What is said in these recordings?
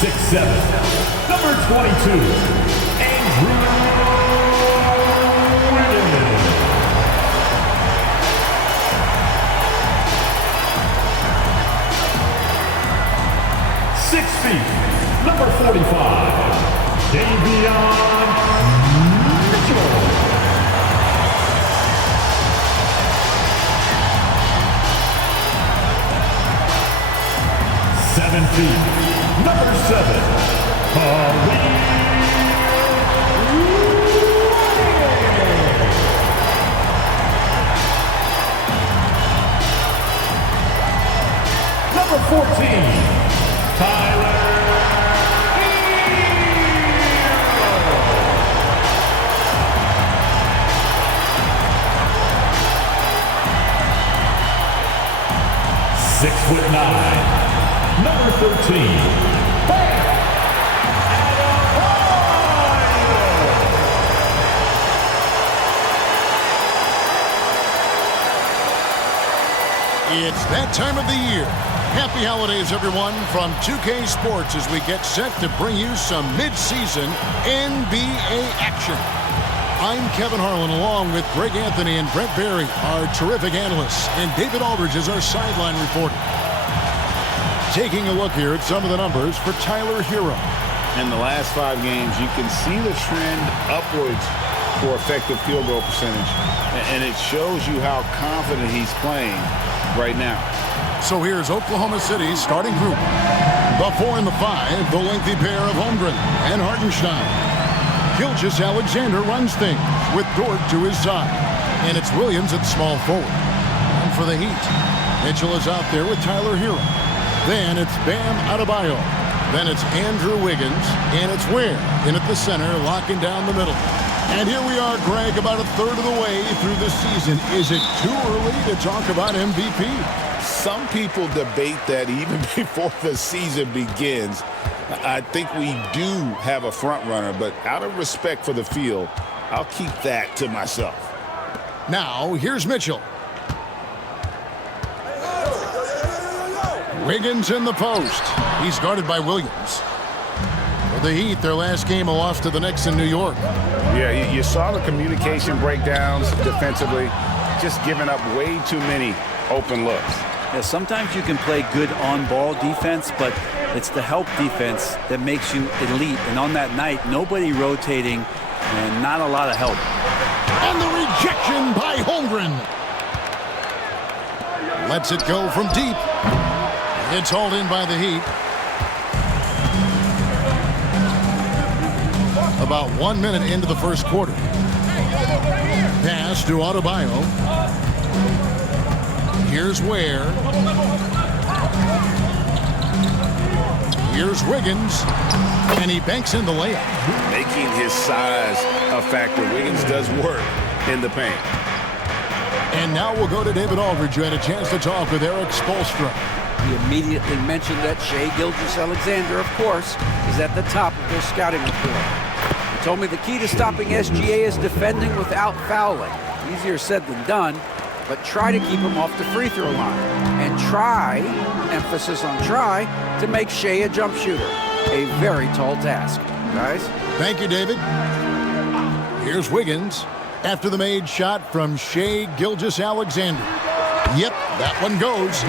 6'7", number 22, Andrew Wiggins. 6 feet, number 45, Davion Mitchell. 7 feet, number 7, Khalid. Number 14, Tyler. 6'9", number 13, Bam Adebayo. It's that time of the year. Happy holidays, everyone, from 2K Sports as we get set to bring you some mid-season NBA action. I'm Kevin Harlan, along with Greg Anthony and Brent Barry, our terrific analysts, and David Aldridge is our sideline reporter. Taking a look here at some of the numbers for Tyler Hero. In the last 5 games, you can see the trend upwards for effective field goal percentage, and it shows you how confident he's playing right now. So here's Oklahoma City's starting group. The 4 and the 5, the lengthy pair of Holmgren and Hartenstein. Gilgeous-Alexander runs things with Dort to his side. And it's Williams at small forward. And for the Heat, Mitchell is out there with Tyler Hero. Then it's Bam Adebayo. Then it's Andrew Wiggins. And it's Ware in at the center, locking down the middle. And here we are, Greg, about a third of the way through the season. Is it too early to talk about MVP? Some people debate that even before the season begins. I think we do have a front runner, but out of respect for the field, I'll keep that to myself. Now, here's Mitchell. Wiggins in the post. He's guarded by Williams. For the Heat, their last game, a loss to the Knicks in New York. Yeah, you saw the communication breakdowns defensively, just giving up way too many open looks. Yeah, sometimes you can play good on-ball defense, but it's the help defense that makes you elite. And on that night, nobody rotating and not a lot of help. And the rejection by Holmgren. Lets it go from deep. It's hauled in by the Heat. About 1 minute into the first quarter. Pass to Adebayo. Here's Ware. Here's Wiggins. And he banks in the layup. Making his size a factor. Wiggins does work in the paint. And now we'll go to David Aldridge, who had a chance to talk with Eric Spoelstra. He immediately mentioned that Shai Gilgeous-Alexander, of course, is at the top of their scouting report. He told me the key to stopping SGA is defending without fouling. Easier said than done, but try to keep him off the free throw line. And try, emphasis on try, to make Shai a jump shooter. A very tall task, guys. Thank you, David. Here's Wiggins after the made shot from Shai Gilgeous-Alexander. Yep, that one goes.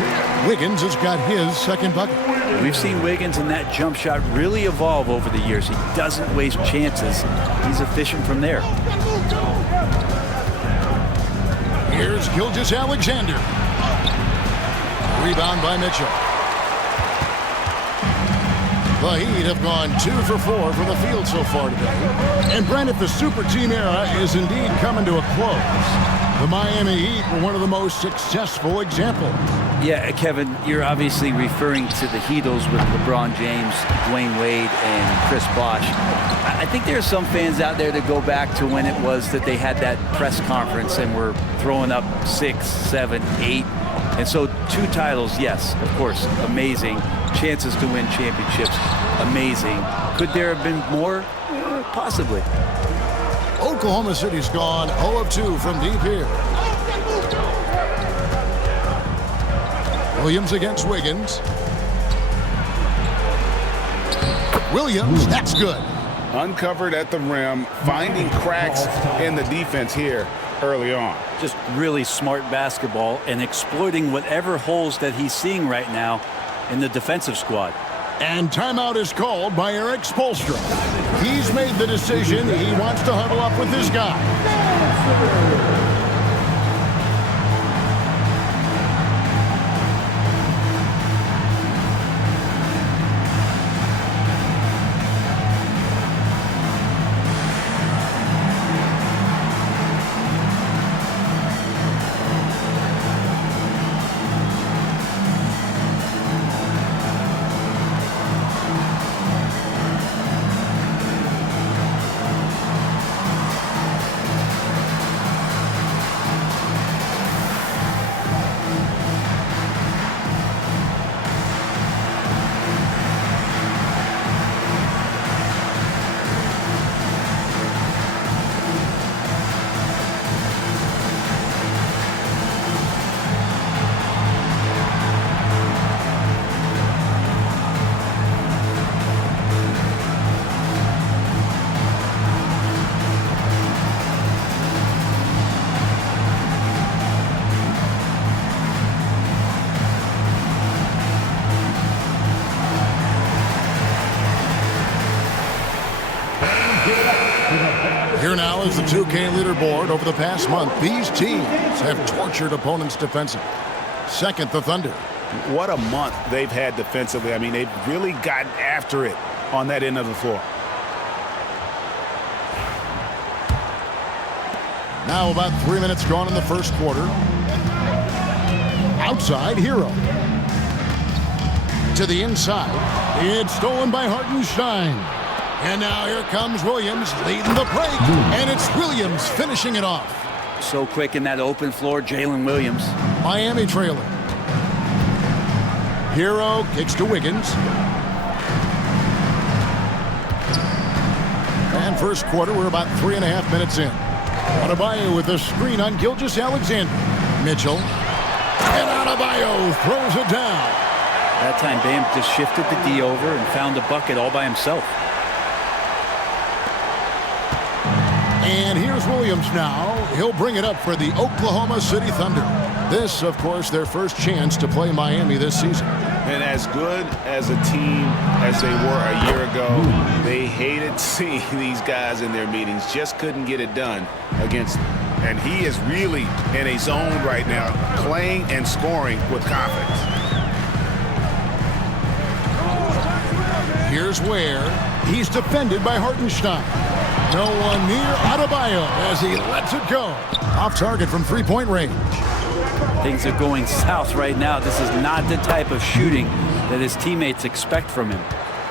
Wiggins has got his second bucket. We've seen Wiggins in that jump shot really evolve over the years. He doesn't waste chances. He's efficient from there. Here's Gilgeous-Alexander. Rebound by Mitchell. The Heat have gone 2 for 4 from the field so far today. And Brent, if the super team era is indeed coming to a close, the Miami Heat were one of the most successful examples. Yeah, Kevin, you're obviously referring to the Heatles with LeBron James, Dwayne Wade, and Chris Bosh. I think there are some fans out there that go back to when it was that they had that press conference and were throwing up 6, 7, 8. And so 2 titles, yes, of course, amazing. Chances to win championships, amazing. Could there have been more? Possibly. Oklahoma City's gone 0 of 2 from deep here. Williams against Wiggins. Williams, that's good. Uncovered at the rim, finding cracks in the defense here early on. Just really smart basketball and exploiting whatever holes that he's seeing right now in the defensive squad. And timeout is called by Eric Spoelstra. He's made the decision. He wants to huddle up with his guy. Here now is the 2K leaderboard. Over the past month, these teams have tortured opponents defensively. Second, the Thunder. What a month they've had defensively. I mean, they've really gotten after it on that end of the floor. Now about 3 minutes gone in the first quarter. Outside, Hero. To the inside. It's stolen by Hartenstein. And now here comes Williams leading the break. And it's Williams finishing it off. So quick in that open floor, Jalen Williams. Miami trailing. Hero kicks to Wiggins. And first quarter, we're about 3.5 minutes in. Adebayo with a screen on Gilgeous-Alexander. Mitchell. And Adebayo throws it down. That time, Bam just shifted the D over and found a bucket all by himself. And here's Williams now. He'll bring it up for the Oklahoma City Thunder. This, of course, their first chance to play Miami this season. And as good as a team as they were a year ago, they hated seeing these guys in their meetings. Just couldn't get it done against them. And he is really in a zone right now, playing and scoring with confidence. Here's where he's defended by Hartenstein. No one near Adebayo as he lets it go. Off target from three-point range. Things are going south right now. This is not the type of shooting that his teammates expect from him.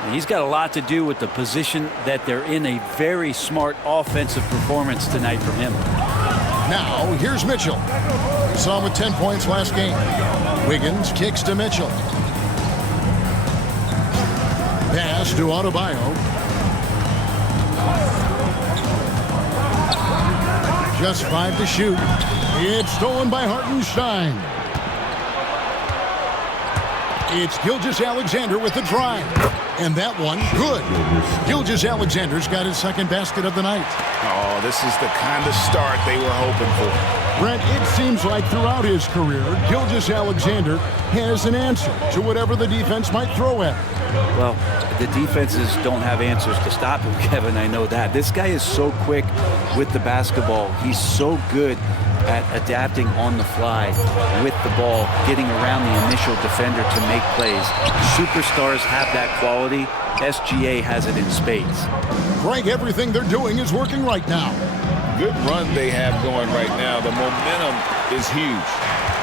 And he's got a lot to do with the position that they're in. A very smart offensive performance tonight from him. Now, here's Mitchell. We saw him with 10 points last game. Wiggins kicks to Mitchell. Pass to Adebayo. Just 5 to shoot. It's stolen by Hartenstein. It's Gilgeous-Alexander with the drive. And that one, good. Gilgeous-Alexander's got his second basket of the night. Oh, this is the kind of start they were hoping for. Brent, it seems like throughout his career, Gilgeous-Alexander has an answer to whatever the defense might throw at him. Well, the defenses don't have answers to stop him, Kevin. I know that. This guy is so quick with the basketball. He's so good at adapting on the fly with the ball, getting around the initial defender to make plays. Superstars have that quality. SGA has it in spades. Greg, everything they're doing is working right now. Good run they have going right now. The momentum is huge.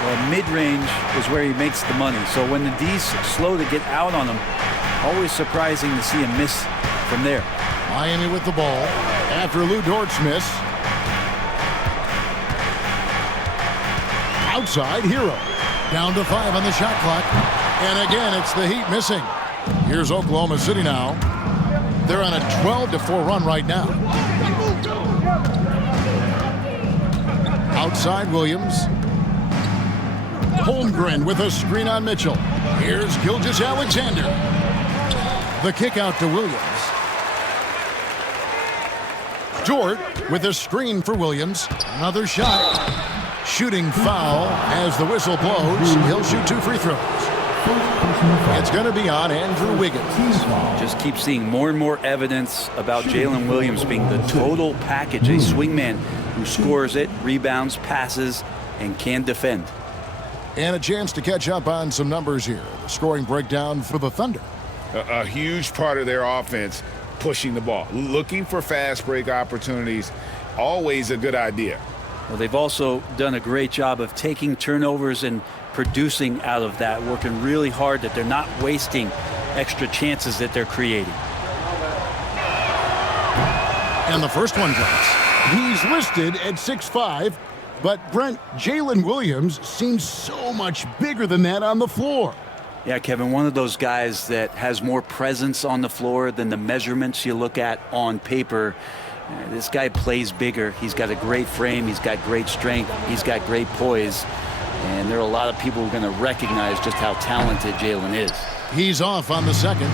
Well, mid-range is where he makes the money. So when the D's slow to get out on him, always surprising to see him miss from there. Miami with the ball after Lou Dort's miss. Outside, Hero. Down to 5 on the shot clock. And again, it's the Heat missing. Here's Oklahoma City now. They're on a 12-4 run right now. Outside, Williams. Holmgren with a screen on Mitchell. Here's Gilgeous-Alexander. The kick out to Williams. Dort with a screen for Williams. Another shot. Shooting foul as the whistle blows. He'll shoot 2 free throws. It's going to be on Andrew Wiggins. Just keep seeing more and more evidence about Jalen Williams being the total package, a swingman who scores it, rebounds, passes, and can defend. And a chance to catch up on some numbers here. The scoring breakdown for the Thunder. A huge part of their offense, pushing the ball, looking for fast break opportunities, always a good idea. Well, they've also done a great job of taking turnovers and producing out of that, working really hard that they're not wasting extra chances that they're creating. And the first one drops. He's listed at 6'5", but Brent, Jalen Williams seems so much bigger than that on the floor. Yeah, Kevin, one of those guys that has more presence on the floor than the measurements you look at on paper. This guy plays bigger. He's got a great frame. He's got great strength. He's got great poise. And there are a lot of people who are going to recognize just how talented Jalen is. He's off on the second.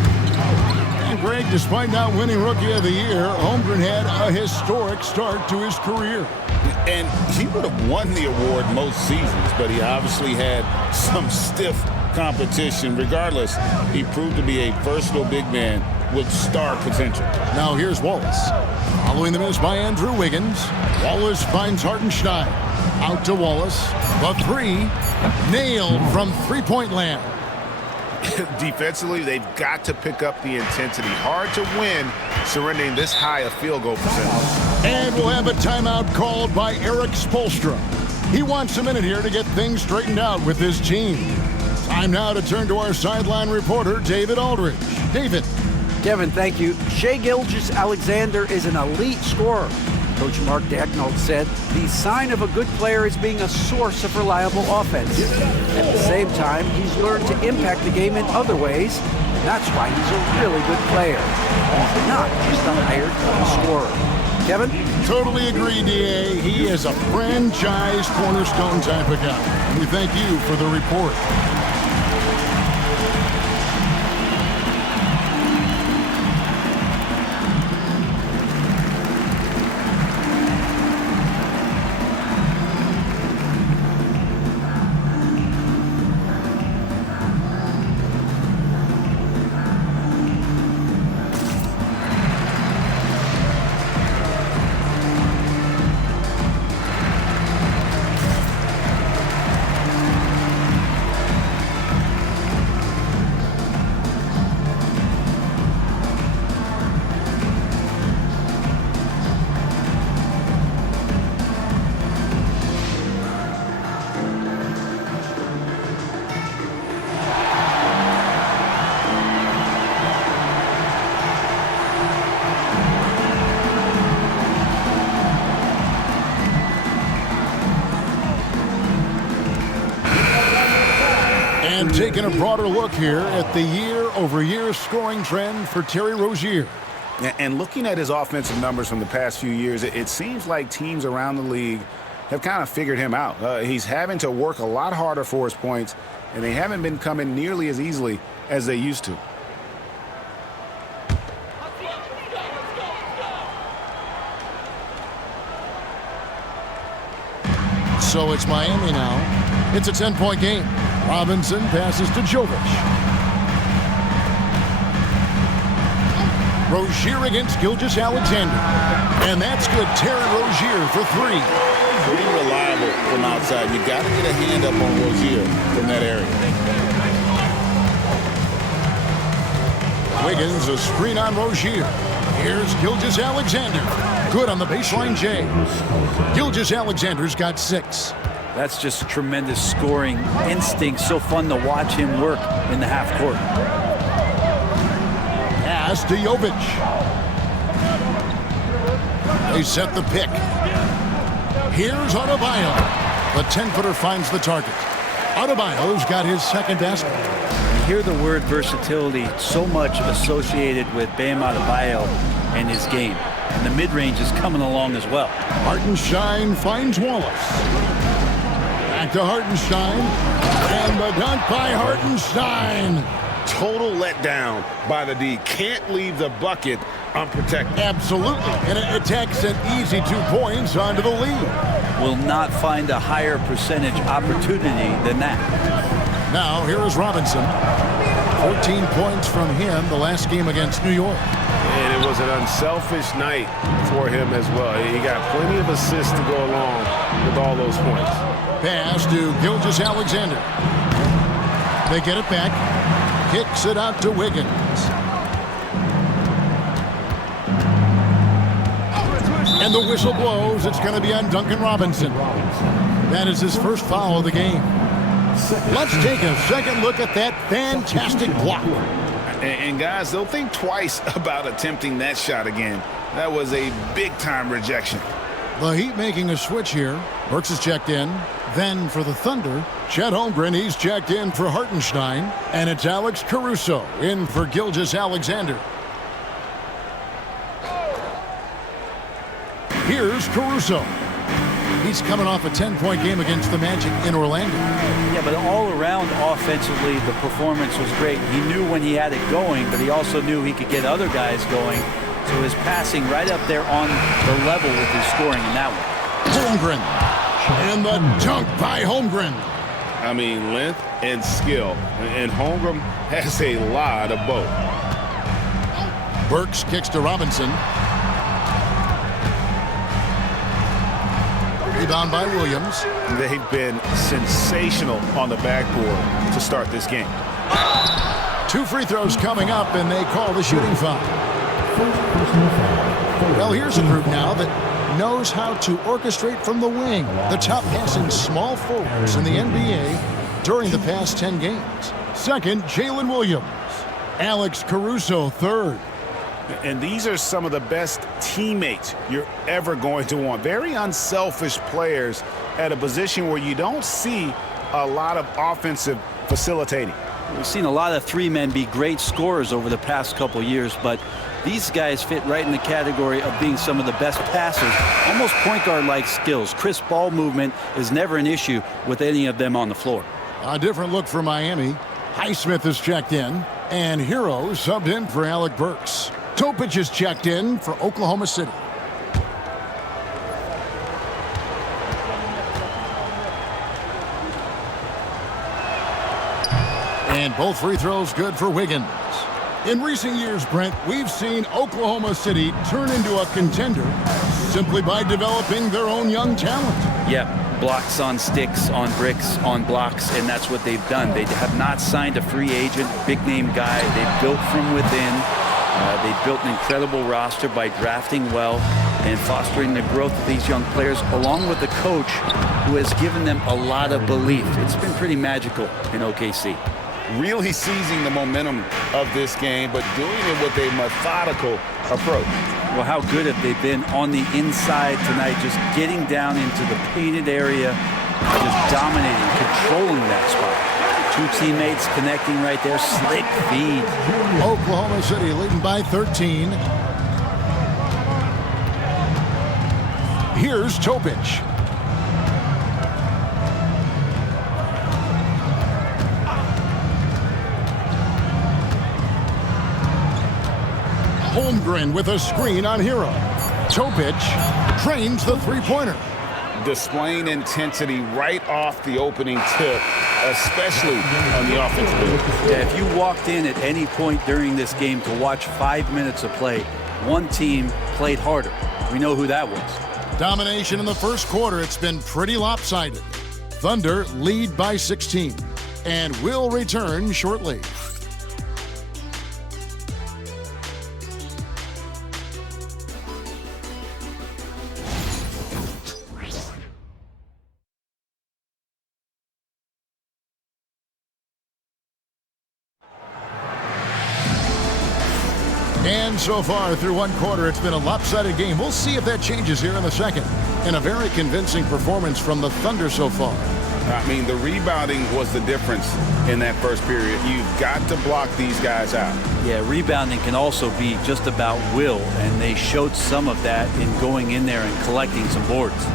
And Greg, despite not winning Rookie of the Year, Holmgren had a historic start to his career. And he would have won the award most seasons, but he obviously had some stiff competition. Regardless, he proved to be a versatile big man with star potential. Now here's Wallace. Following the miss by Andrew Wiggins, Wallace finds Hartenstein. Out to Wallace. The 3, nailed from three-point land. Defensively, they've got to pick up the intensity. Hard to win surrendering this high a field goal percentage. And we'll have a timeout called by Eric Spoelstra. He wants a minute here to get things straightened out with his team. Time now to turn to our sideline reporter, David Aldridge. David. Kevin, thank you. Shai Gilgeous-Alexander is an elite scorer. Coach Mark Daigneault said the sign of a good player is being a source of reliable offense. At the same time, he's learned to impact the game in other ways, and that's why he's a really good player. He's not just a hired scorer. Kevin? Totally agree, D.A. He is a franchise cornerstone type of guy. We thank you for the report. And taking a broader look here at the year-over-year scoring trend for Terry Rozier. And looking at his offensive numbers from the past few years, it seems like teams around the league have kind of figured him out. He's having to work a lot harder for his points, and they haven't been coming nearly as easily as they used to. So it's Miami now. It's a 10-point game. Robinson passes to Jovic. Rozier against Gilgeous-Alexander. And that's good. Terry Rozier for 3. Pretty reliable from outside. You got to get a hand up on Rozier from that area. Wiggins, a screen on Rozier. Here's Gilgeous-Alexander. Good on the baseline, Jay. Gilgeous-Alexander's got 6. That's just tremendous scoring instinct. So fun to watch him work in the half court. Pass to Jovic. They set the pick. Here's Adebayo. The 10-footer finds the target. Adebayo's got his second basket. You hear the word versatility so much associated with Bam Adebayo and his game. And the mid-range is coming along as well. Hartenstein finds Wallace. Back to Hartenstein. And the dunk by Hartenstein. total letdown by the D. Can't leave the bucket unprotected. Absolutely. And it takes an easy 2 points onto the lead. Will not find a higher percentage opportunity than that. Now, here is Robinson. 14 points from him the last game against New York. And it was an unselfish night for him as well. He got plenty of assists to go along with all those points. Pass to Gilgeous-Alexander. They get it back. Kicks it out to Wiggins. And the whistle blows. It's going to be on Duncan Robinson. That is his first foul of the game. Let's take a second look at that fantastic block. And guys, they'll think twice about attempting that shot again. That was a big-time rejection. The Heat making a switch here. Burks is checked in. Then for the Thunder, Chet Holmgren, he's checked in for Hartenstein. And it's Alex Caruso in for Gilgeous-Alexander. Here's Caruso. He's coming off a 10-point game against the Magic in Orlando. Yeah, but all around offensively, the performance was great. He knew when he had it going, but he also knew he could get other guys going. So his passing right up there on the level with his scoring in that one. Holmgren. And the dunk by Holmgren. I mean, length and skill. And Holmgren has a lot of both. Burks kicks to Robinson. Rebound by Williams. They've been sensational on the backboard to start this game. 2 free throws coming up, and they call the shooting foul. Well, here's a group now that knows how to orchestrate from the wing. The top passing small forwards in the NBA during the past 10 games. Second, Jalen Williams. Alex Caruso, third. And these are some of the best teammates you're ever going to want. Very unselfish players at a position where you don't see a lot of offensive facilitating. We've seen a lot of 3 men be great scorers over the past couple years, but these guys fit right in the category of being some of the best passers, almost point guard-like skills. Crisp ball movement is never an issue with any of them on the floor. A different look for Miami. Naismith is checked in, and Hero subbed in for Alec Burks. Topic is checked in for Oklahoma City. And both free throws good for Wiggins. In recent years, Brent, we've seen Oklahoma City turn into a contender simply by developing their own young talent. Yeah, blocks on sticks, on bricks, on blocks, and that's what they've done. They have not signed a free agent, big-name guy. They've built from within. They built an incredible roster by drafting well and fostering the growth of these young players, along with the coach who has given them a lot of belief. It's been pretty magical in OKC. Really seizing the momentum of this game, but doing it with a methodical approach. Well, how good have they been on the inside tonight, just getting down into the painted area, just dominating, controlling that spot. 2 teammates connecting right there. Slick feed. Oklahoma City leading by 13. Here's Topic. Holmgren with a screen on Hero. Topic drains the three-pointer. Displaying intensity right off the opening tip, especially on the offensive end. Yeah, if you walked in at any point during this game to watch 5 minutes of play, one team played harder. We know who that was. Domination in the first quarter. It's been pretty lopsided. Thunder lead by 16 and will return shortly. And so far through one quarter, it's been a lopsided game. We'll see if that changes here in the second. And a very convincing performance from the Thunder so far. I mean, the rebounding was the difference in that first period. You've got to block these guys out. Yeah, rebounding can also be just about will, and they showed some of that in going in there and collecting some boards.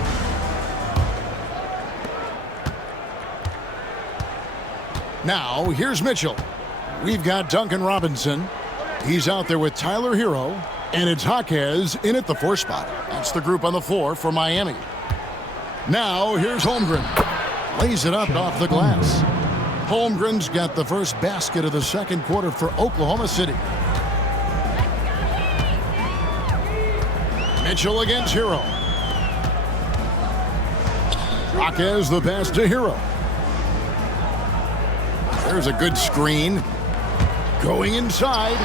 Now, here's Mitchell. We've got Duncan Robinson. He's out there with Tyler Hero. And it's Jaquez in at the 4 spot. That's the group on the floor for Miami. Now here's Holmgren. Lays it up off the glass. Holmgren's got the first basket of the second quarter for Oklahoma City. Mitchell against Hero. Jaquez the pass to Hero. There's a good screen. Going inside.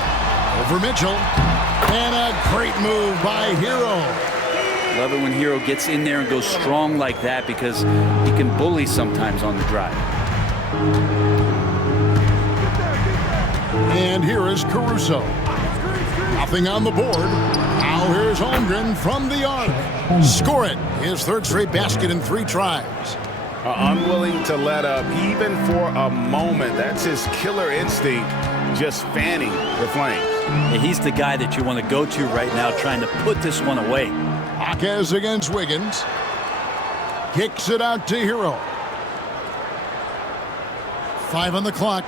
Over Mitchell. And a great move by Hero. Love it when Hero gets in there and goes strong like that because he can bully sometimes on the drive. And here is Caruso. Nothing on the board. Now here's Holmgren from the arc. Score it. His third straight basket in 3 tries. Unwilling to let up even for a moment. That's his killer instinct, just fanning the flames. And he's the guy that you want to go to right now trying to put this one away. Jaquez against Wiggins. Kicks it out to Hero. 5 on the clock.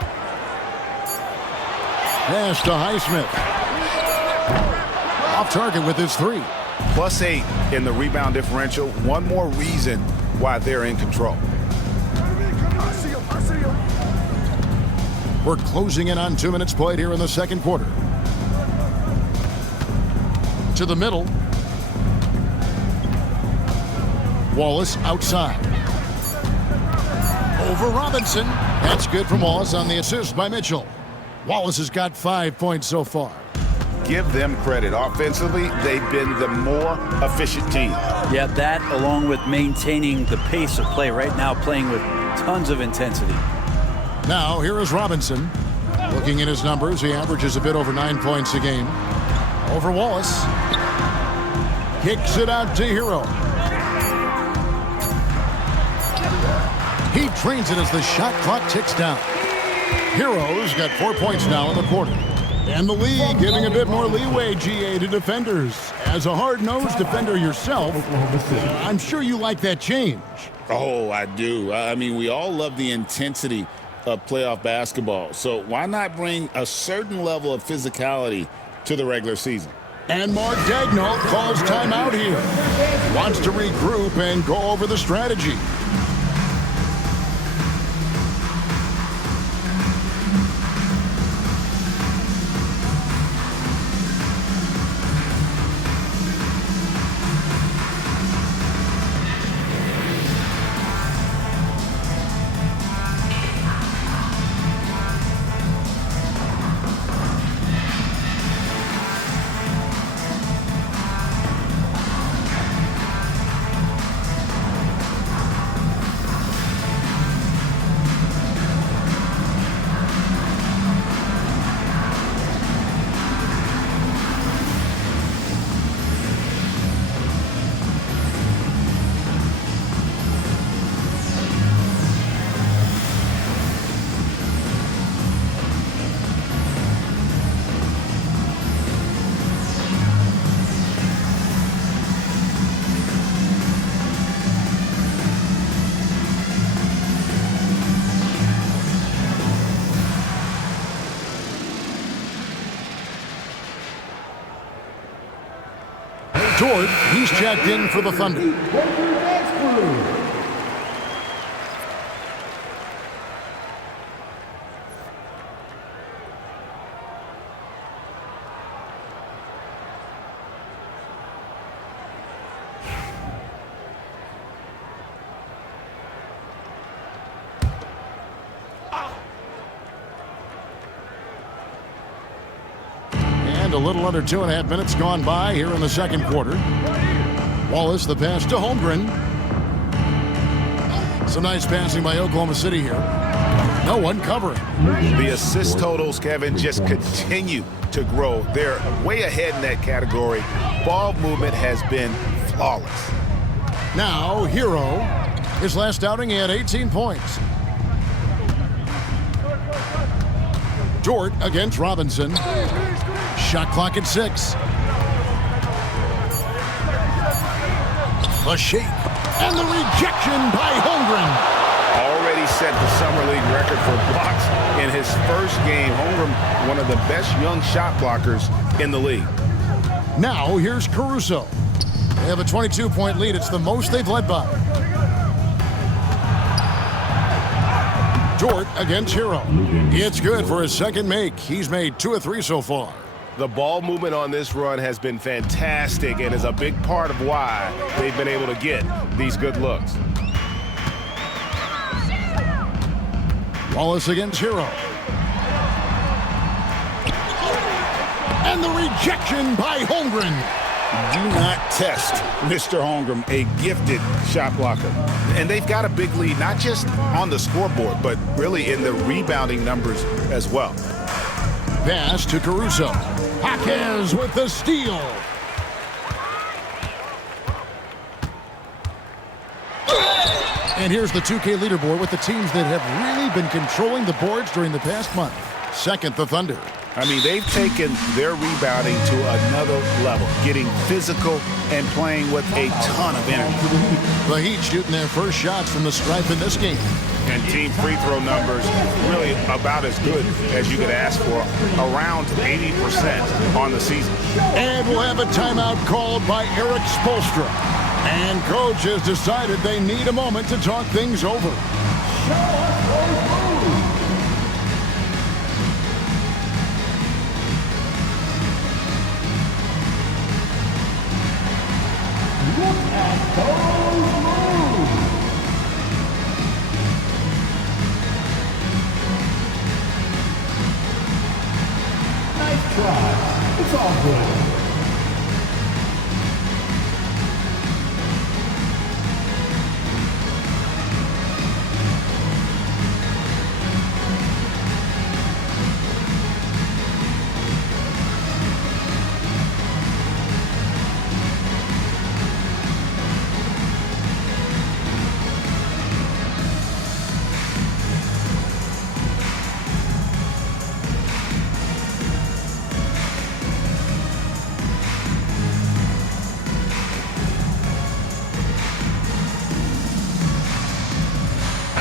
Pass to Naismith. Off target with his 3. +8 in the rebound differential. One more reason why they're in control. We're closing in on 2 minutes played here in the second quarter. To the middle. Wallace outside. Over Robinson. That's good from Wallace on the assist by Mitchell. Wallace has got 5 points so far. Give them credit. Offensively, they've been the more efficient team. Yeah, that along with maintaining the pace of play right now, playing with tons of intensity. Now, here is Robinson. Looking at his numbers, he averages a bit over 9 points a game. Over Wallace. Kicks it out to Hero. He trains it as the shot clock ticks down. Hero's got 4 points now in the quarter. And the league giving a bit more leeway, GA, to defenders. As a hard-nosed defender yourself, I'm sure you like that change. Oh, I do. I mean, we all love the intensity of playoff basketball. So why not bring a certain level of physicality to the regular season? And Mark Daigneault calls timeout here. Wants to regroup and go over the strategy. George, he's checked in for the Thunder. A little under 2.5 minutes gone by here in the second quarter. Wallace, the pass to Holmgren. Some nice passing by Oklahoma City here. No one covering. The assist totals, Kevin, just continue to grow. They're way ahead in that category. Ball movement has been flawless. Now, Hero. His last outing, he had 18 points. Dort against Robinson. Shot clock at 6. The shake and the rejection by Holmgren. Already set the Summer League record for blocks in his first game. Holmgren, one of the best young shot blockers in the league. Now here's Caruso. They have a 22-point lead. It's the most they've led by. Dort against Hero. It's good for his second make. He's made 2 of 3 so far. The ball movement on this run has been fantastic and is a big part of why they've been able to get these good looks. Wallace against Hero. And the rejection by Holmgren. Do not test Mr. Holmgren, a gifted shot blocker. And they've got a big lead, not just on the scoreboard, but really in the rebounding numbers as well. Pass to Caruso. Jaquez with the steal. And here's the 2K leaderboard with the teams that have really been controlling the boards during the past month. Second, the Thunder. I mean, they've taken their rebounding to another level, getting physical and playing with a ton of energy. The Heat shooting their first shots from the stripe in this game. And team free throw numbers really about as good as you could ask for, around 80% on the season. And we'll have a timeout called by Eric Spoelstra. And coach has decided they need a moment to talk things over. Look at those moves. Nice try. It's all good.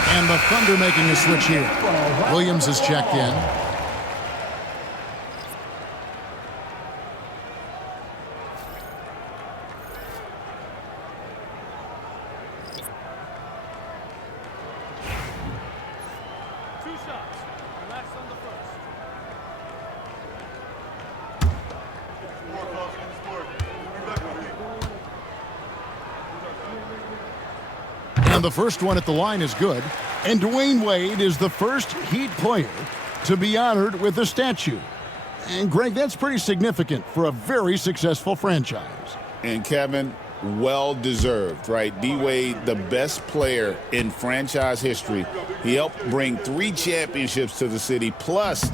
And the Thunder making a switch here. Williams is checked in. And the first one at the line is good. And Dwayne Wade is the first Heat player to be honored with a statue. And Greg, that's pretty significant for a very successful franchise. And Kevin, well deserved, right? D-Wade, the best player in franchise history. He helped bring 3 championships to the city. Plus,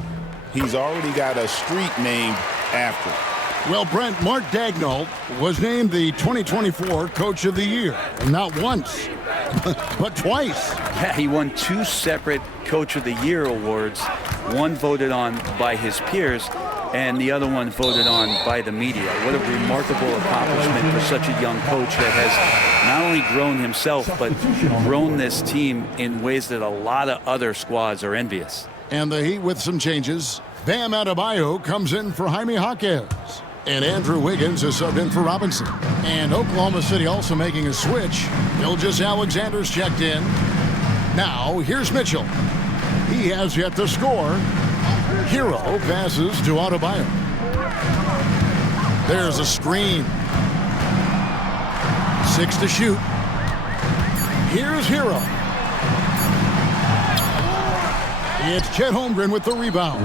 he's already got a street named after him. Well, Brent, Mark Daigneault was named the 2024 Coach of the Year. Not once, but twice. Yeah, he won 2 separate Coach of the Year awards. One voted on by his peers, and the other one voted on by the media. What a remarkable accomplishment for such a young coach that has not only grown himself, but grown this team in ways that a lot of other squads are envious. And the Heat with some changes. Bam Adebayo comes in for Jaime Jaquez. And Andrew Wiggins is subbed in for Robinson. And Oklahoma City also making a switch. Gilgeous Alexander's checked in. Now, here's Mitchell. He has yet to score. Hero passes to Adebayo. There's a screen. 6 to shoot. Here's Hero. It's Chet Holmgren with the rebound.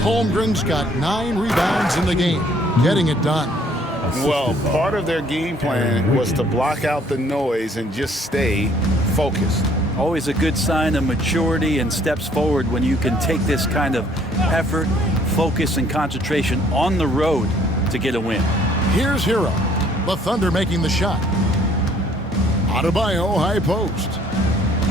Holmgren's got 9 rebounds in the game, getting it done. Well, part of their game plan was to block out the noise and just stay focused. Always a good sign of maturity and steps forward when you can take this kind of effort, focus, and concentration on the road to get a win. Here's Hero. The Thunder making the shot. Adebayo high post.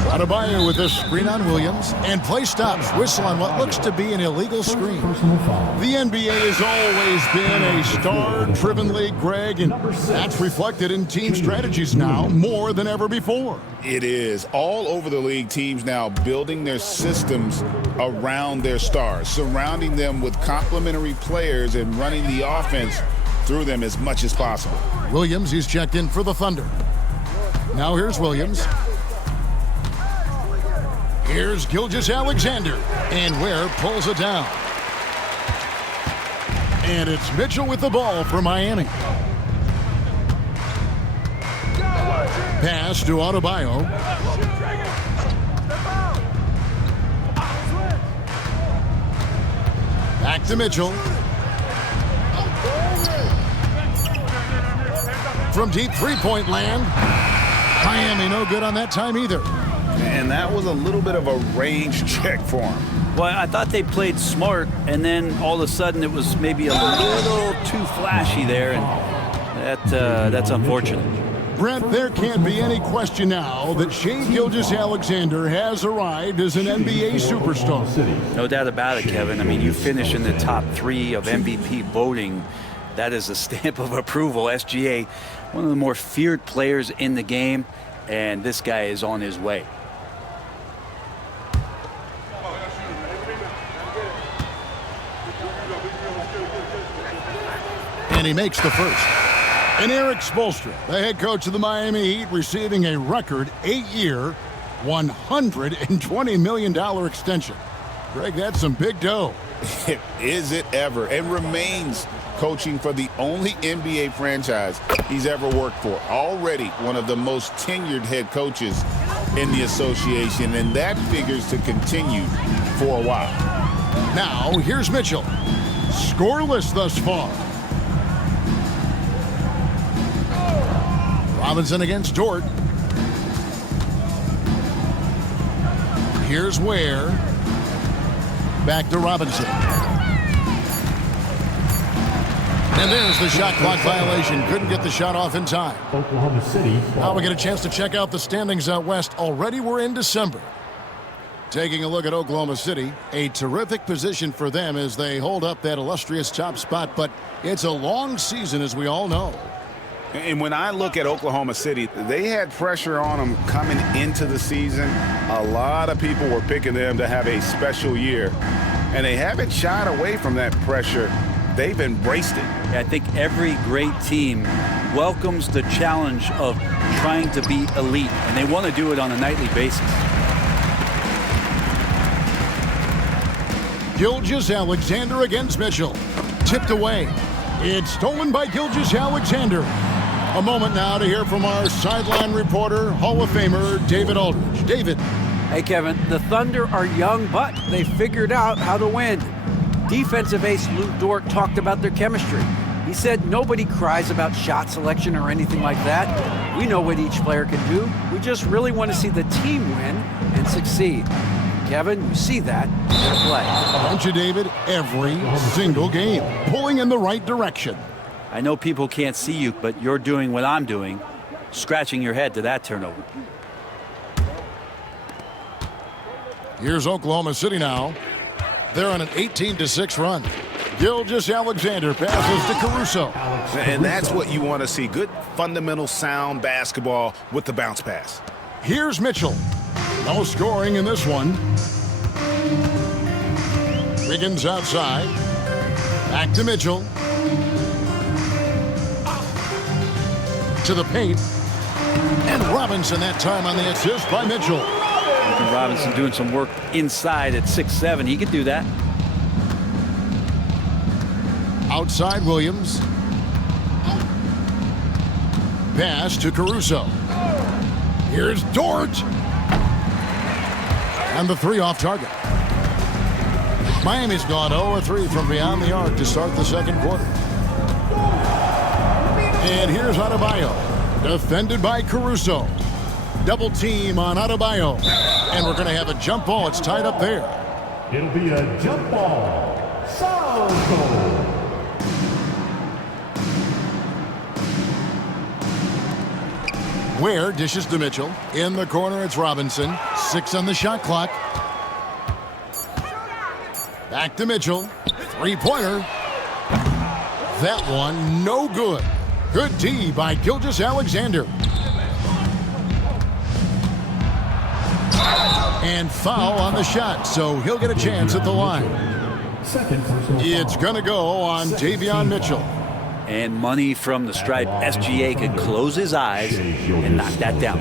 Adebayo with this screen on Williams, and play stops. Whistle on what looks to be an illegal screen. The NBA has always been a star-driven league, Greg, and that's reflected in team strategies now more than ever before. It is. All over the league, teams now building their systems around their stars, surrounding them with complementary players and running the offense through them as much as possible. Williams, he's checked in for the Thunder. Now here's Williams. Here's Gilgeous-Alexander, and Ware pulls it down. And it's Mitchell with the ball for Miami. Pass to Adebayo. Back to Mitchell. From deep three-point land. Miami no good on that time either. And that was a little bit of a range check for him. Well, I thought they played smart, and then all of a sudden it was maybe a little too flashy there, and that's unfortunate. Brent, there can't be any question now that Shai Gilgeous-Alexander has arrived as an NBA superstar. No doubt about it, Kevin. I mean, you finish in the top 3 of MVP voting. That is a stamp of approval. SGA, one of the more feared players in the game, and this guy is on his way. And he makes the first. And Eric Spoelstra, the head coach of the Miami Heat, receiving a record 8-year, $120 million extension. Greg, that's some big dough. Is it ever? And remains coaching for the only NBA franchise he's ever worked for. Already one of the most tenured head coaches in the association, and that figures to continue for a while. Now, here's Mitchell. Scoreless thus far. Robinson against Dort. Here's Ware. Back to Robinson. And there's the shot clock violation. Couldn't get the shot off in time. Oklahoma City. Now we get a chance to check out the standings out west. Already we're in December. Taking a look at Oklahoma City, a terrific position for them as they hold up that illustrious top spot, but it's a long season, as we all know. And when I look at Oklahoma City, they had pressure on them coming into the season. A lot of people were picking them to have a special year, and they haven't shied away from that pressure. They've embraced it. I think every great team welcomes the challenge of trying to be elite, and they want to do it on a nightly basis. Gilgeous-Alexander against Mitchell. Tipped away. It's stolen by Gilgeous-Alexander. A moment now to hear from our sideline reporter, Hall of Famer David Aldridge. David. Hey, Kevin, the Thunder are young, but they figured out how to win. Defensive ace Lou Dort talked about their chemistry. He said nobody cries about shot selection or anything like that. We know what each player can do. We just really want to see the team win and succeed. Kevin, you see that in their play. Don't you, David? Every single game. Pulling in the right direction. I know people can't see you, but you're doing what I'm doing, scratching your head to that turnover. Here's Oklahoma City now. They're on an 18-6 run. Gilgeous-Alexander passes to Caruso. And that's what you want to see. Good, fundamental, sound basketball with the bounce pass. Here's Mitchell. No scoring in this one. Wiggins outside. Back to Mitchell. To the paint. And Robinson that time on the assist by Mitchell. Robinson doing some work inside at 6'7". He could do that. Outside Williams. Pass to Caruso. Here's Dort. And the three off target. Miami's gone 0-3 from beyond the arc to start the second quarter. And here's Adebayo. Defended by Caruso. Double team on Adebayo. And we're going to have a jump ball. It's tied up there. It'll be a jump ball. Salto. Ware dishes to Mitchell. In the corner, it's Robinson. 6 on the shot clock. Back to Mitchell. Three-pointer. That one, no good. Good D by Gilgeous-Alexander. And foul on the shot, so he'll get a chance at the line. It's going to go on Davion Mitchell. And money from the stripe. SGA could close his eyes and knock that down.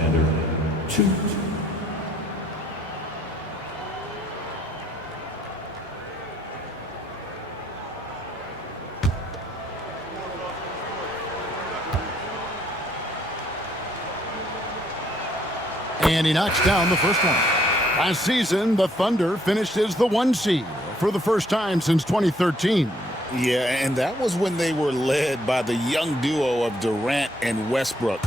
And he knocks down the first one. Last season, the Thunder finished as the 1 seed for the first time since 2013. Yeah, and that was when they were led by the young duo of Durant and Westbrook.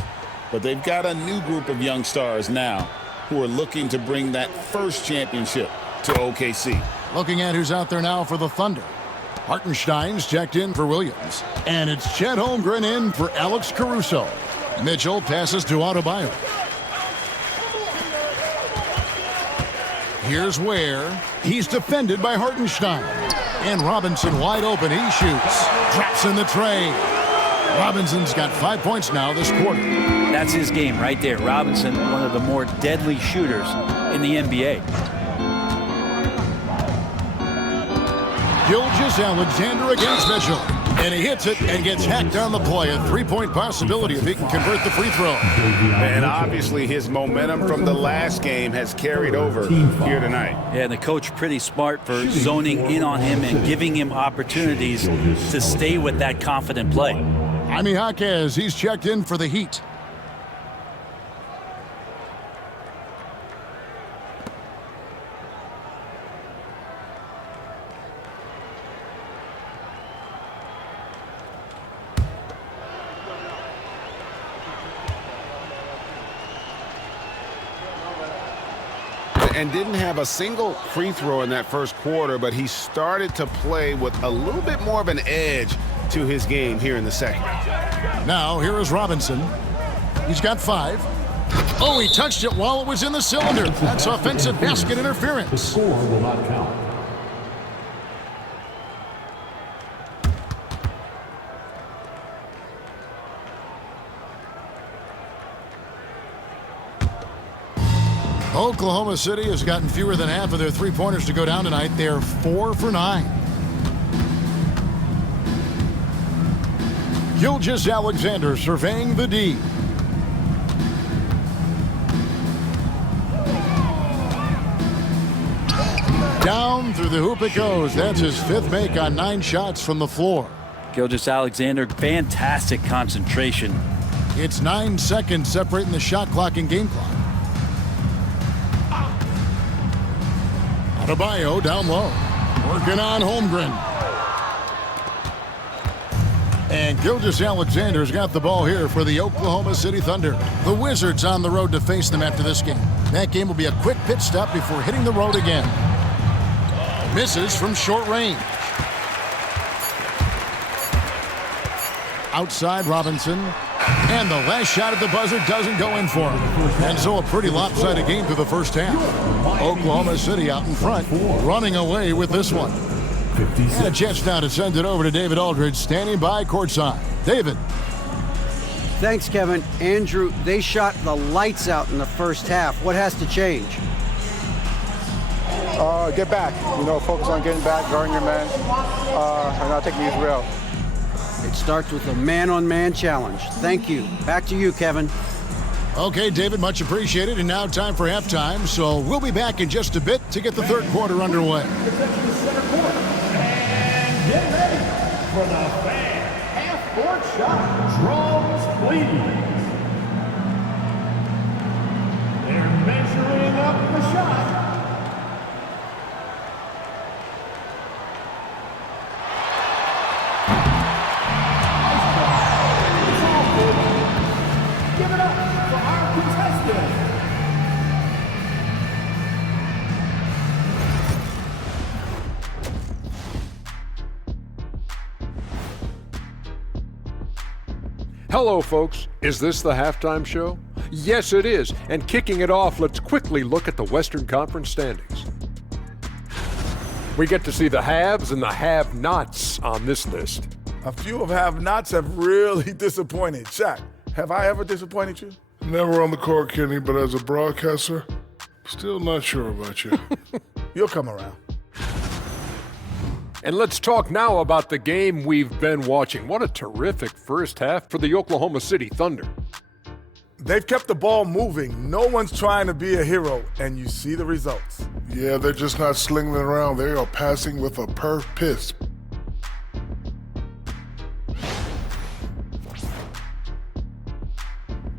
But they've got a new group of young stars now who are looking to bring that first championship to OKC. Looking at who's out there now for the Thunder. Hartenstein's checked in for Williams. And it's Chet Holmgren in for Alex Caruso. Mitchell passes to Adebayo. Here's Ware. He's defended by Hartenstein. And Robinson wide open. He shoots. Drops in the tray. Robinson's got 5 points now this quarter. That's his game right there. Robinson, one of the more deadly shooters in the NBA. Gilgeous-Alexander against Mitchell. And he hits it and gets hacked on the play. A three-point possibility if he can convert the free throw. And obviously his momentum from the last game has carried over here tonight. Yeah, and the coach pretty smart for zoning in on him and giving him opportunities to stay with that confident play. Jaime Jaquez, he's checked in for the Heat. And didn't have a single free throw in that first quarter, but he started to play with a little bit more of an edge to his game here in the second. Now, here is Robinson. He's got 5. Oh, he touched it while it was in the cylinder. That's offensive basket interference. The score will not count. Oklahoma City has gotten fewer than half of their three-pointers to go down tonight. They're 4 for 9. Gilgeous-Alexander surveying the D. Down through the hoop it goes. That's his 5th make on 9 shots from the floor. Gilgeous-Alexander, fantastic concentration. It's 9 seconds separating the shot clock and game clock. Adebayo down low. Working on Holmgren. And Gilgeous-Alexander's got the ball here for the Oklahoma City Thunder. The Wizards on the road to face them after this game. That game will be a quick pit stop before hitting the road again. Misses from short range. Outside Robinson. And the last shot at the buzzer doesn't go in for him. And so a pretty lopsided game through the first half. Oklahoma City out in front, running away with this one. And a chance now to send it over to David Aldridge, standing by courtside. David. Thanks, Kevin. Andrew, they shot the lights out in the first half. What has to change? Get back. Focus on getting back, guarding your man, and not taking these real. It starts with a man-on-man challenge. Thank you. Back to you, Kevin. Okay, David, much appreciated. And now time for halftime. So we'll be back in just a bit to get the third quarter underway. And get ready for the fan half-court shot. Drums, please. They're measuring up the shot. Hello, folks. Is this the halftime show? Yes, it is. And kicking it off, let's quickly look at the Western Conference standings. We get to see the haves and the have-nots on this list. A few of have-nots have really disappointed. Shaq, have I ever disappointed you? Never on the court, Kenny, but as a broadcaster, still not sure about you. You'll come around. And let's talk now about the game we've been watching. What a terrific first half for the Oklahoma City Thunder. They've kept the ball moving. No one's trying to be a hero, and you see the results. Yeah, they're just not slinging it around. They are passing with a purpose.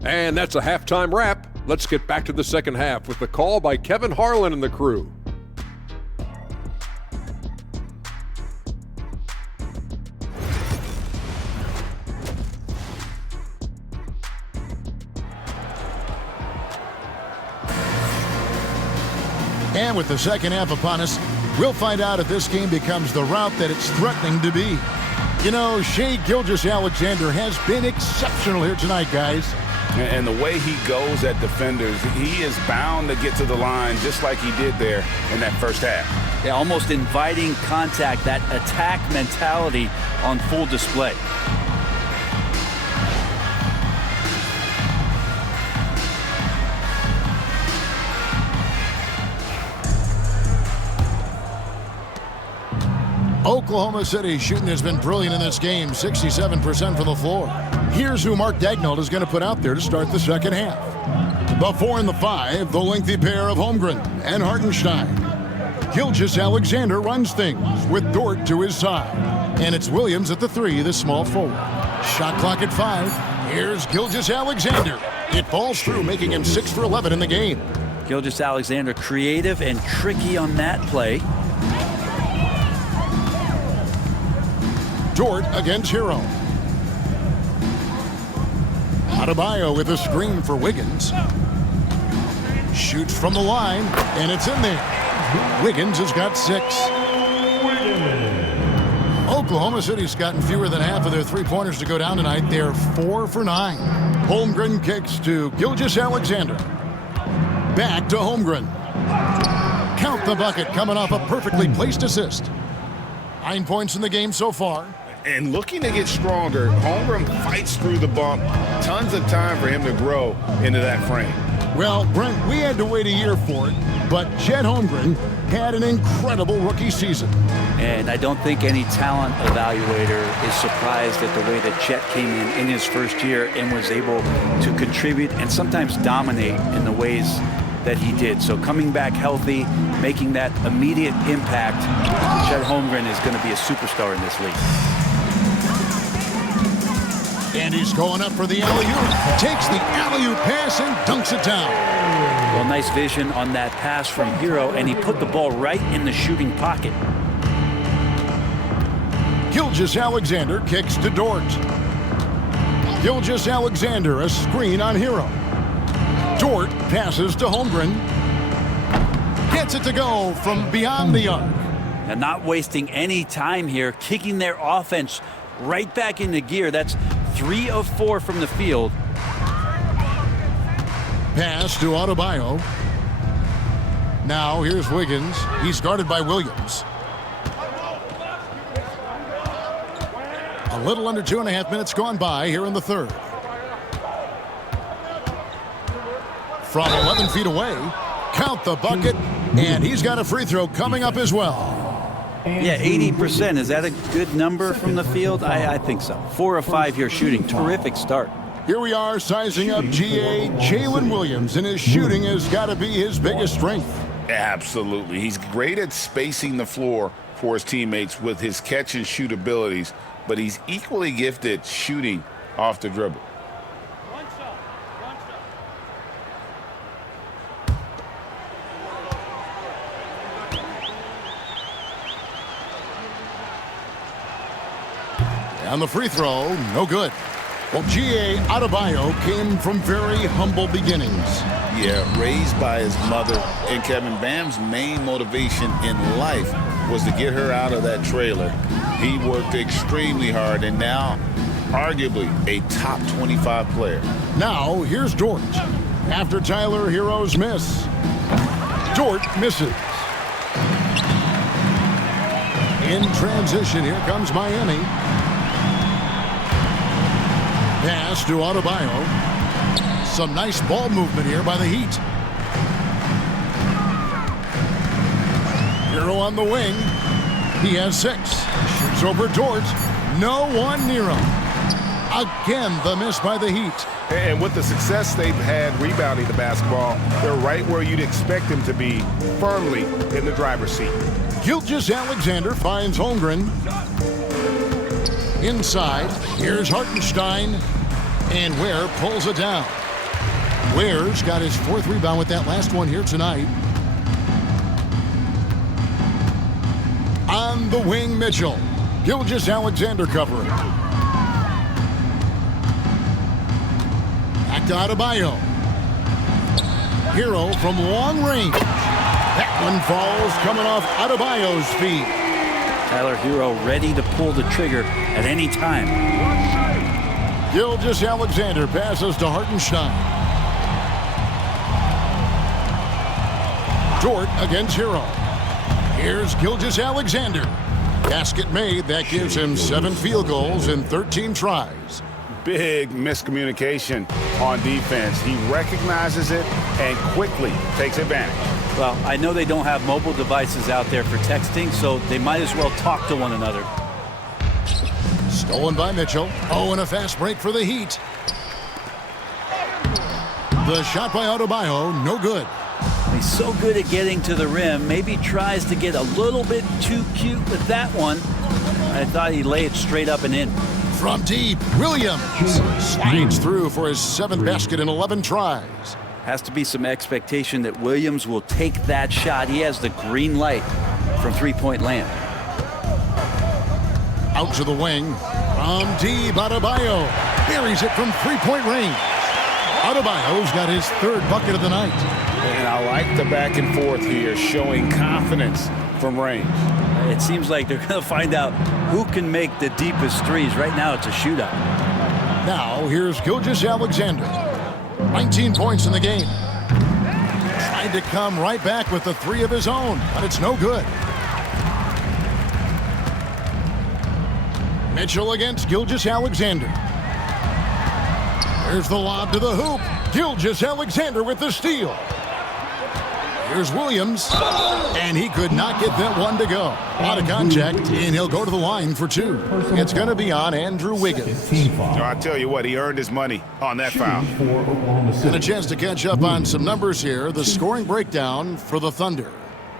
And that's a halftime wrap. Let's get back to the second half with the call by Kevin Harlan and the crew. And with the second half upon us, we'll find out if this game becomes the route that it's threatening to be. You know, Shai Gilgeous-Alexander has been exceptional here tonight, guys. And the way he goes at defenders, he is bound to get to the line just like he did there in that first half. Yeah, almost inviting contact, that attack mentality on full display. Oklahoma City shooting has been brilliant in this game, 67% from the floor. Here's who Mark Daigneault is going to put out there to start the second half. The 4 and the 5, the lengthy pair of Holmgren and Hartenstein. Gilgeous-Alexander runs things with Dort to his side. And it's Williams at the 3, the small forward. Shot clock at 5. Here's Gilgeous-Alexander. It falls through, making him 6 for 11 in the game. Gilgeous-Alexander creative and tricky on that play. Dort against Hero. Adebayo with a screen for Wiggins. Shoots from the line, and it's in there. Wiggins has got 6. Oklahoma City's gotten fewer than half of their three-pointers to go down tonight. They're 4 for 9. Holmgren kicks to Gilgeous-Alexander. Back to Holmgren. Count the bucket, coming off a perfectly placed assist. 9 points in the game so far. And looking to get stronger, Holmgren fights through the bump. Tons of time for him to grow into that frame. Well, Brent, we had to wait a year for it, but Chet Holmgren had an incredible rookie season. And I don't think any talent evaluator is surprised at the way that Chet came in his first year and was able to contribute and sometimes dominate in the ways that he did. So coming back healthy, making that immediate impact, Chet Holmgren is going to be a superstar in this league. And he's going up for the alley-oop. Takes the alley-oop pass and dunks it down. Well, nice vision on that pass from Hero, and he put the ball right in the shooting pocket. Gilgeous-Alexander kicks to Dort. Gilgeous-Alexander, a screen on Hero. Dort passes to Holmgren. Gets it to go from beyond the arc. And not wasting any time here, kicking their offense right back into gear. That's 3 of 4 from the field. Pass to Adebayo. Now here's Wiggins. He's guarded by Williams. A little under 2.5 minutes gone by here in the third. From 11 feet away, count the bucket, and he's got a free throw coming up as well. Yeah, 80%. Is that a good number from the field? I think so. 4 of 5 here shooting. Terrific start. Here we are sizing up GA Jalen Williams, and his shooting has got to be his biggest strength. Absolutely. He's great at spacing the floor for his teammates with his catch and shoot abilities, but he's equally gifted shooting off the dribble. On the free throw, no good. Well, G.A. Adebayo came from very humble beginnings. Yeah, raised by his mother. And Kevin Bam's main motivation in life was to get her out of that trailer. He worked extremely hard and now arguably a top 25 player. Now, here's Dort. after Tyler Hero's miss. Dort misses. In transition, here comes Miami. Pass to Adebayo. Some nice ball movement here by the Heat. Hero on the wing. He has 6. Shoots over Dort. No one near him. Again, the miss by the Heat. And with the success they've had rebounding the basketball, they're right where you'd expect them to be, firmly in the driver's seat. Gilgeous-Alexander finds Holmgren. Inside, here's Hartenstein. And Ware pulls it down. Ware's got his 4th rebound with that last one here tonight. On the wing, Mitchell. Gilgeous-Alexander covering. Back to Adebayo. Hero from long range. That one falls coming off Adebayo's feet. Tyler Hero ready to pull the trigger at any time. Gilgeous-Alexander passes to Hartenstein. Dort against Hero. Here's Gilgeous-Alexander. Basket made. That gives him 7 field goals in 13 tries. Big miscommunication on defense. He recognizes it and quickly takes advantage. Well, I know they don't have mobile devices out there for texting, so they might as well talk to one another. Stolen by Mitchell. Oh, and a fast break for the Heat. The shot by Adebayo, no good. He's so good at getting to the rim. Maybe tries to get a little bit too cute with that one. I thought he'd lay it straight up and in. From deep, Williams slides through for his 7th basket in 11 tries. Has to be some expectation that Williams will take that shot. He has the green light from three-point land. Out to the wing. From deep, Adebayo buries it from three-point range. Adebayo's got his 3rd bucket of the night. And I like the back and forth here, showing confidence from range. It seems like they're going to find out who can make the deepest threes. Right now, it's a shootout. Now, here's Gilgeous-Alexander. 19 points in the game. Tried to come right back with the 3 of his own, but it's no good. Mitchell against Gilgeous-Alexander. There's the lob to the hoop. Gilgeous-Alexander with the steal. Here's Williams, and he could not get that one to go. Out of contact, and he'll go to the line for 2. It's going to be on Andrew Wiggins. I tell you what, he earned his money on that foul. And a chance to catch up on some numbers here. The scoring breakdown for the Thunder.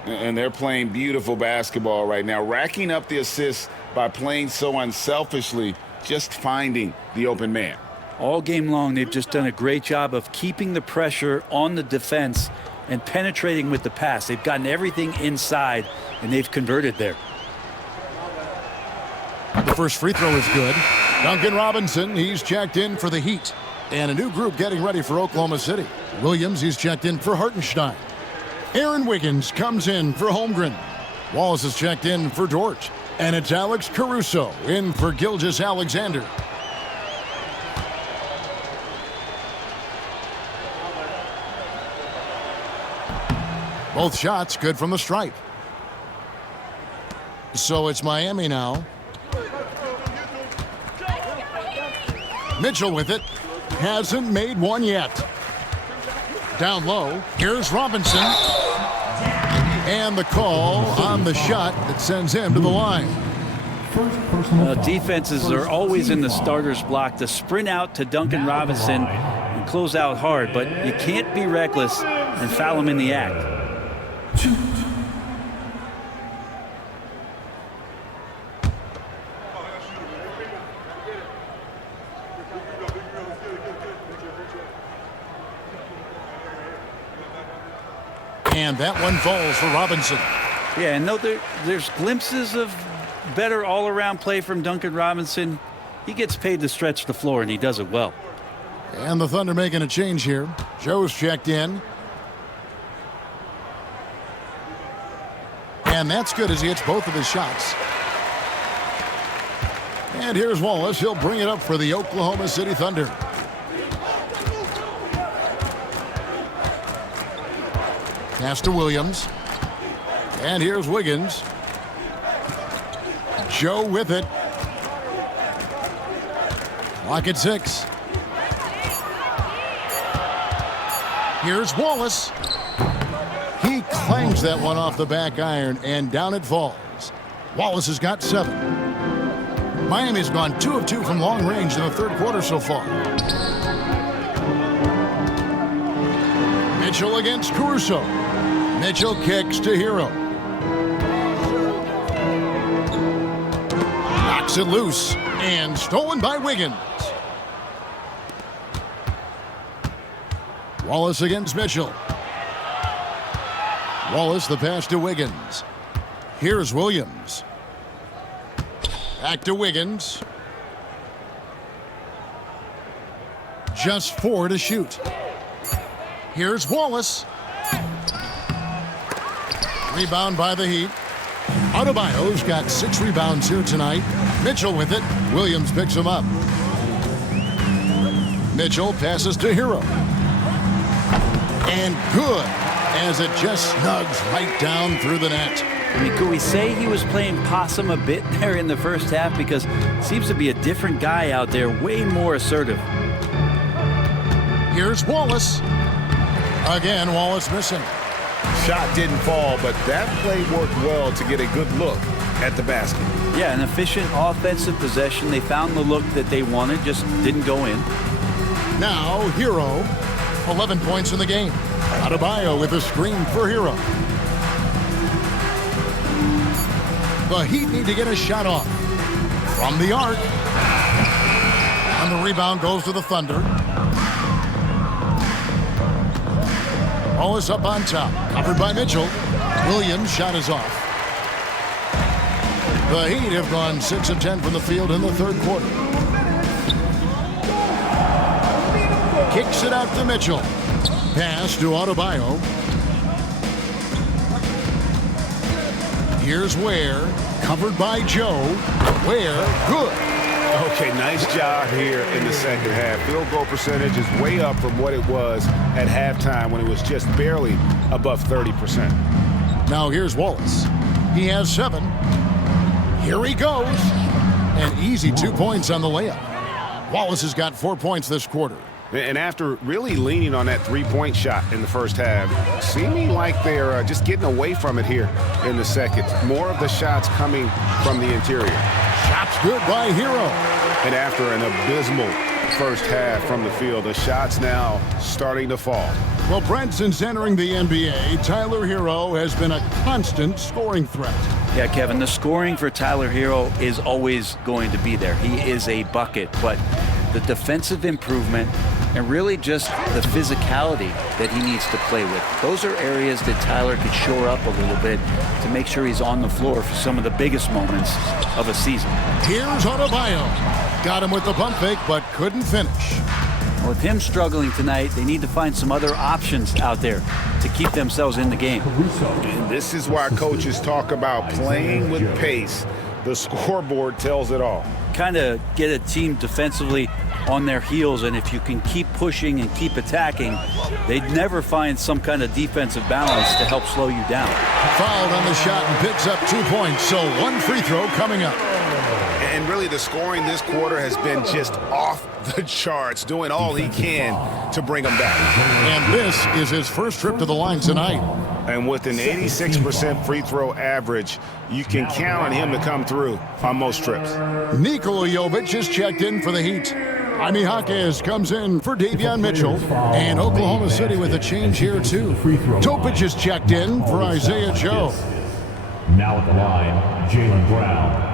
And they're playing beautiful basketball right now, racking up the assists by playing so unselfishly, just finding the open man. All game long, they've just done a great job of keeping the pressure on the defense and penetrating with the pass. They've gotten everything inside, and they've converted there. The first free throw is good. Duncan Robinson, he's checked in for the Heat. And a new group getting ready for Oklahoma City. Williams, he's checked in for Hartenstein. Aaron Wiggins comes in for Holmgren. Wallace is checked in for Dort. And it's Alex Caruso in for Gilgeous-Alexander. Both shots good from the stripe. So it's Miami now. Mitchell with it. Hasn't made one yet. Down low. Here's Robinson. And the call on the shot that sends him to the line. Defenses are always in the starter's block to sprint out to Duncan Robinson and close out hard, but you can't be reckless and foul him in the act. And that one falls for Robinson. Yeah, and no, there's glimpses of better all-around play from Duncan Robinson. He gets paid to stretch the floor, and he does it well. And the Thunder making a change here. Joe's checked in. And that's good as he hits both of his shots. And here's Wallace. He'll bring it up for the Oklahoma City Thunder. Pass to Williams. And here's Wiggins. Joe with it. Lock at 6. Here's Wallace. He clangs that one off the back iron, and down it falls. Wallace has got 7. Miami's gone 2 of 2 from long range in the third quarter so far. Mitchell against Caruso. Mitchell kicks to Hero. Knocks it loose and stolen by Wiggins. Wallace against Mitchell. Wallace the pass to Wiggins. Here's Williams. Back to Wiggins. Just 4 to shoot. Here's Wallace. Rebound by the Heat. Adebayo's got 6 rebounds here tonight. Mitchell with it. Williams picks him up. Mitchell passes to Hero. And good, as it just snugs right down through the net. I mean, could we say he was playing possum a bit there in the first half? Because it seems to be a different guy out there, way more assertive. Here's Wallace. Again, Wallace missing. Shot didn't fall, but that play worked well to get a good look at the basket. Yeah, an efficient offensive possession. They found the look that they wanted, just didn't go in. Now, Hero, 11 points in the game. Adebayo with a screen for Hero. The Heat need to get a shot off. From the arc. And the rebound goes to the Thunder. Wallace up on top. Covered by Mitchell. Williams' shot is off. The Heat have gone 6 of 10 from the field in the third quarter. Kicks it out to Mitchell. Pass to Adebayo. Here's Ware. Covered by Joe. Ware, good. Okay, nice job here in the second half. Field goal percentage is way up from what it was at halftime when it was just barely above 30%. Now here's Wallace. He has 7. Here he goes. An easy 2 points on the layup. Wallace has got 4 points this quarter. And after really leaning on that three-point shot in the first half, seeming like they're just getting away from it here in the second. More of the shots coming from the interior. Shots good by Hero. And after an abysmal first half from the field, the shots now starting to fall. Well, Brent, since entering the NBA, Tyler Hero has been a constant scoring threat. Yeah, Kevin, the scoring for Tyler Hero is always going to be there. He is a bucket, but the defensive improvement and really just the physicality that he needs to play with. Those are areas that Tyler could shore up a little bit to make sure he's on the floor for some of the biggest moments of a season. Here's Adebayo. Got him with the pump fake, but couldn't finish. With him struggling tonight, they need to find some other options out there to keep themselves in the game. And this is why coaches talk about playing with pace. The scoreboard tells it all. Kind of get a team defensively on their heels, and if you can keep pushing and keep attacking, they'd never find some kind of defensive balance to help slow you down. Fouled on the shot and picks up 2 points, so 1 free throw coming up. And really the scoring this quarter has been just off the charts, doing all he can to bring them back. And this is his first trip to the line tonight. And with an 86% free throw average, you can count on him to come through on most trips. Nikola Jovic is checked in for the Heat. Jaime Jaquez comes in for Davion Mitchell. And Oklahoma City with a change here, too. Topic is checked in for Isaiah Joe. Now at the line, Jaylen Brown.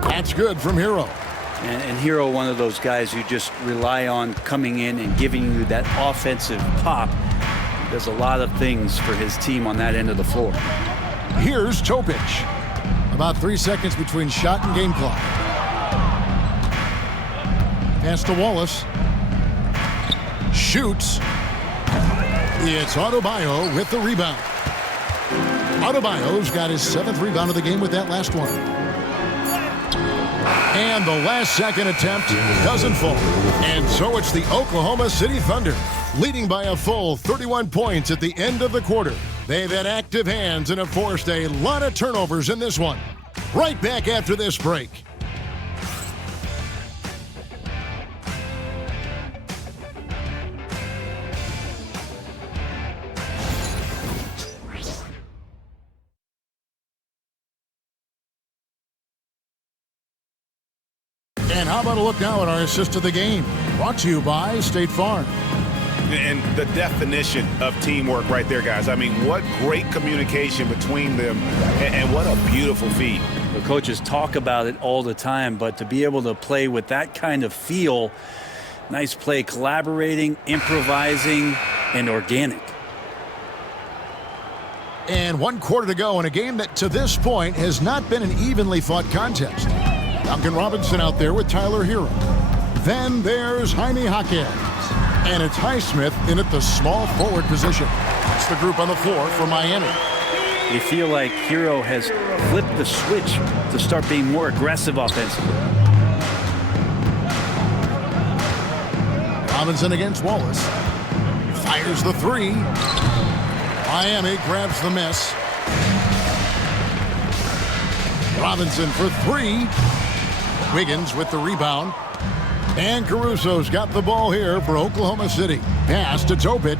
That's good from Hero. And Hero, one of those guys you just rely on coming in and giving you that offensive pop. He does a lot of things for his team on that end of the floor. Here's Topic. About 3 seconds between shot and game clock. Pass to Wallace. Shoots. It's Adebayo with the rebound. Adebayo's got his 7th rebound of the game with that last one. And the last-second attempt doesn't fall. And so it's the Oklahoma City Thunder, leading by a full 31 points at the end of the quarter. They've had active hands and have forced a lot of turnovers in this one. Right back after this break. And how about a look now at our assist of the game? Brought to you by State Farm. And the definition of teamwork right there, guys. I mean, what great communication between them, and what a beautiful feed. The coaches talk about it all the time, but to be able to play with that kind of feel, nice play, collaborating, improvising, and organic. And 1 quarter to go in a game that to this point has not been an evenly fought contest. Duncan Robinson out there with Tyler Hero. Then there's Jaime Jaquez. And it's Naismith in at the small forward position. That's the group on the floor for Miami. You feel like Hero has flipped the switch to start being more aggressive offensively. Robinson against Wallace. Fires the three. Miami grabs the miss. Robinson for three. Wiggins with the rebound. And Caruso's got the ball here for Oklahoma City. Pass to Topic.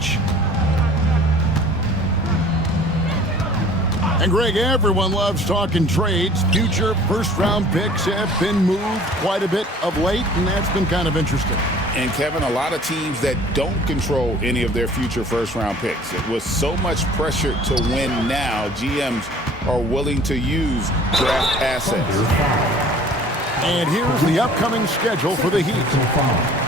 And Greg, everyone loves talking trades. Future first-round picks have been moved quite a bit of late, and that's been kind of interesting. And Kevin, a lot of teams that don't control any of their future first-round picks. With so much pressure to win now, GMs are willing to use draft assets. And here's the upcoming schedule for the Heat.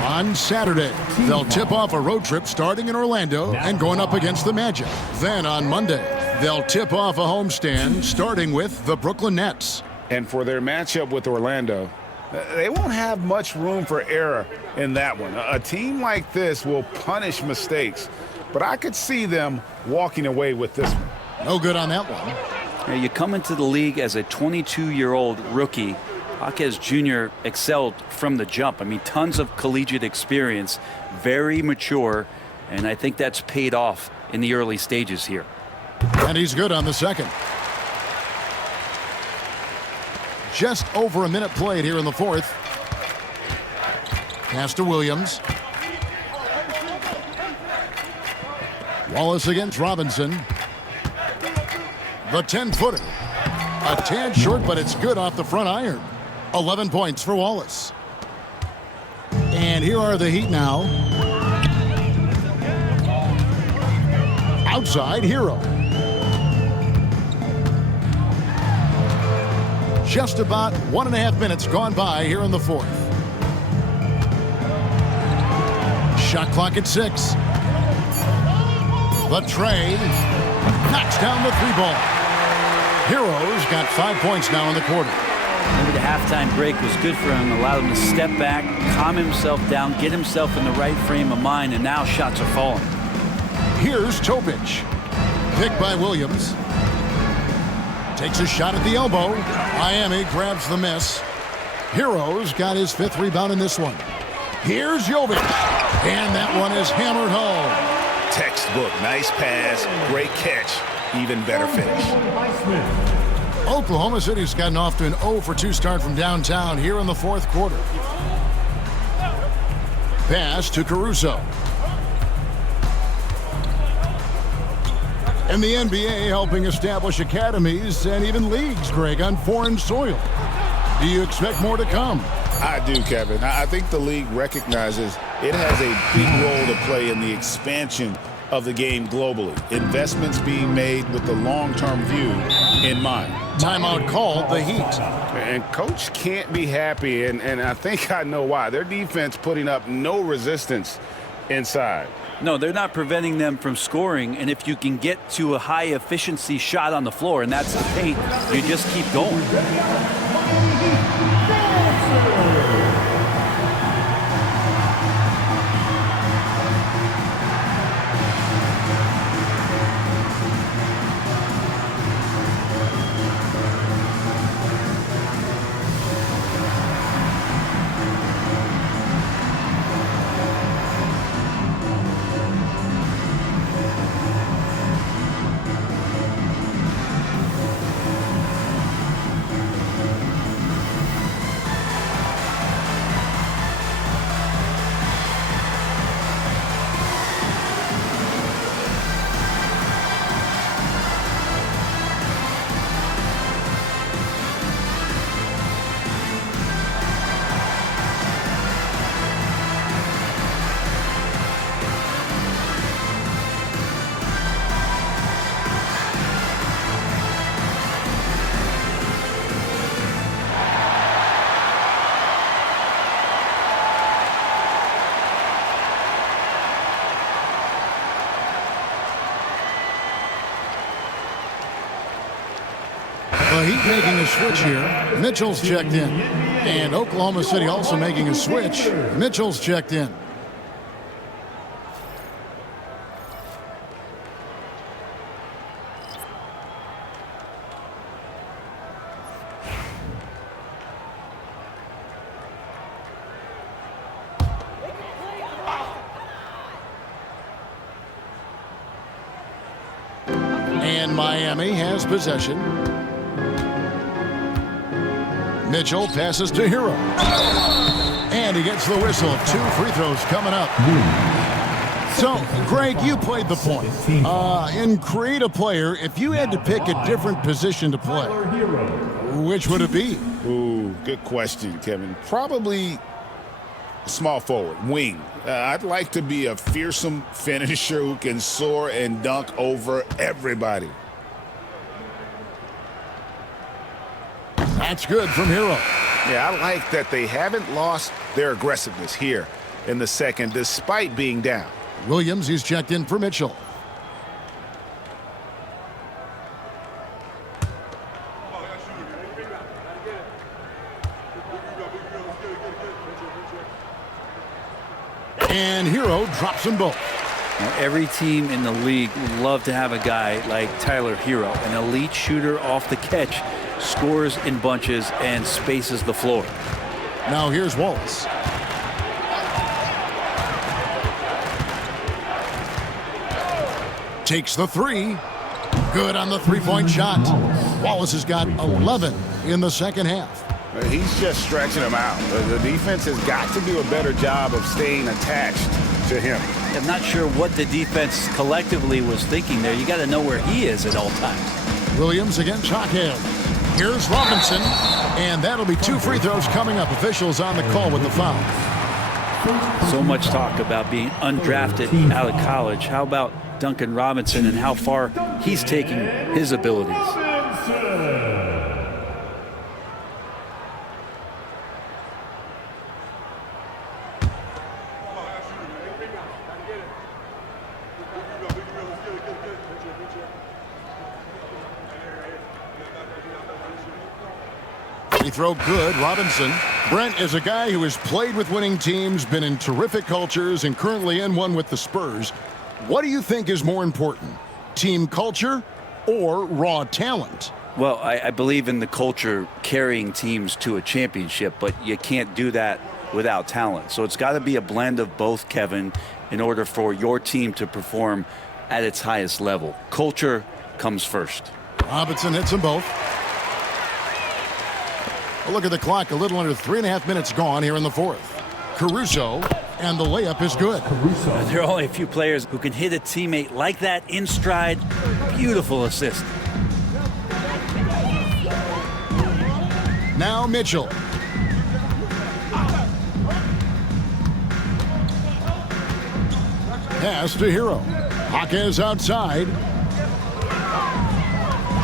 On Saturday, they'll tip off a road trip starting in Orlando and going up against the Magic. Then on Monday, they'll tip off a homestand starting with the Brooklyn Nets. And for their matchup with Orlando, they won't have much room for error in that one. A team like this will punish mistakes, but I could see them walking away with this one. No good on that one. Now, you come into the league as a 22-year-old rookie. Jaquez Jr. excelled from the jump. I mean, tons of collegiate experience, very mature, and I think that's paid off in the early stages here. And he's good on the second. Just over a minute played here in the fourth. Pass to Williams. Wallace against Robinson. The 10-footer. A tad short, but it's good off the front iron. 11 points for Wallace. And here are the Heat now. Outside, Hero. Just about 1.5 minutes gone by here in the fourth. Shot clock at 6. The tray knocks down the three ball. Hero's got 5 points now in the quarter. Maybe the halftime break was good for him, allowed him to step back, calm himself down, get himself in the right frame of mind, and now shots are falling. Here's Topic. Picked by Williams. Takes a shot at the elbow. Miami grabs the miss. Hero's got his 5th rebound in this one. Here's Jovic. And that one is hammered home. Textbook. Nice pass. Great catch. Even better finish. Oklahoma City's gotten off to an 0-for-2 start from downtown here in the fourth quarter. Pass to Caruso. And the NBA helping establish academies and even leagues, Greg, on foreign soil. Do you expect more to come? I do, Kevin. I think the league recognizes it has a big role to play in the expansion of the game globally. Investments being made with the long-term view in mind. Timeout called, the Heat. And coach can't be happy, and I think I know why. Their defense putting up no resistance inside. No, they're not preventing them from scoring, and if you can get to a high-efficiency shot on the floor, and that's the paint, you just keep going. The Heat making a switch here. Mitchell's checked in. And Oklahoma City also making a switch. Mitchell's checked in. And Miami has possession. Mitchell passes to Hero. And he gets the whistle. 2 free throws coming up. So, Greg, you played the point. In create a player, if you had to pick a different position to play, which would it be? Ooh, good question, Kevin. Probably small forward, wing. I'd like to be a fearsome finisher who can soar and dunk over everybody. That's good from Hero. Yeah, I like that they haven't lost their aggressiveness here in the second despite being down. Williams, he's checked in for Mitchell. And Hero drops them both. Now, every team in the league would love to have a guy like Tyler Hero, an elite shooter off the catch, scores in bunches and spaces the floor. Now here's Wallace. Takes the 3. Good on the three-point shot. Wallace has got 11 in the second half. He's just stretching him out. The defense has got to do a better job of staying attached to him. I'm not sure what the defense collectively was thinking there. You got to know where he is at all times. Williams against Hawkhead. Here's Robinson, and that'll be 2 free throws coming up. Officials on the call with the foul. So much talk about being undrafted out of college. How about Duncan Robinson and how far he's taking his abilities? Free throw good, Robinson. Brent is a guy who has played with winning teams, been in terrific cultures, and currently in one with the Spurs. What do you think is more important, team culture or raw talent? Well, I believe in the culture carrying teams to a championship, but you can't do that without talent. So it's got to be a blend of both, Kevin, in order for your team to perform at its highest level. Culture comes first. Robinson hits them both. A look at the clock, a little under 3.5 minutes gone here in the fourth. Caruso, and the layup is good. There are only a few players who can hit a teammate like that in stride. Beautiful assist. Now Mitchell. Pass to Hero. Hawkes outside.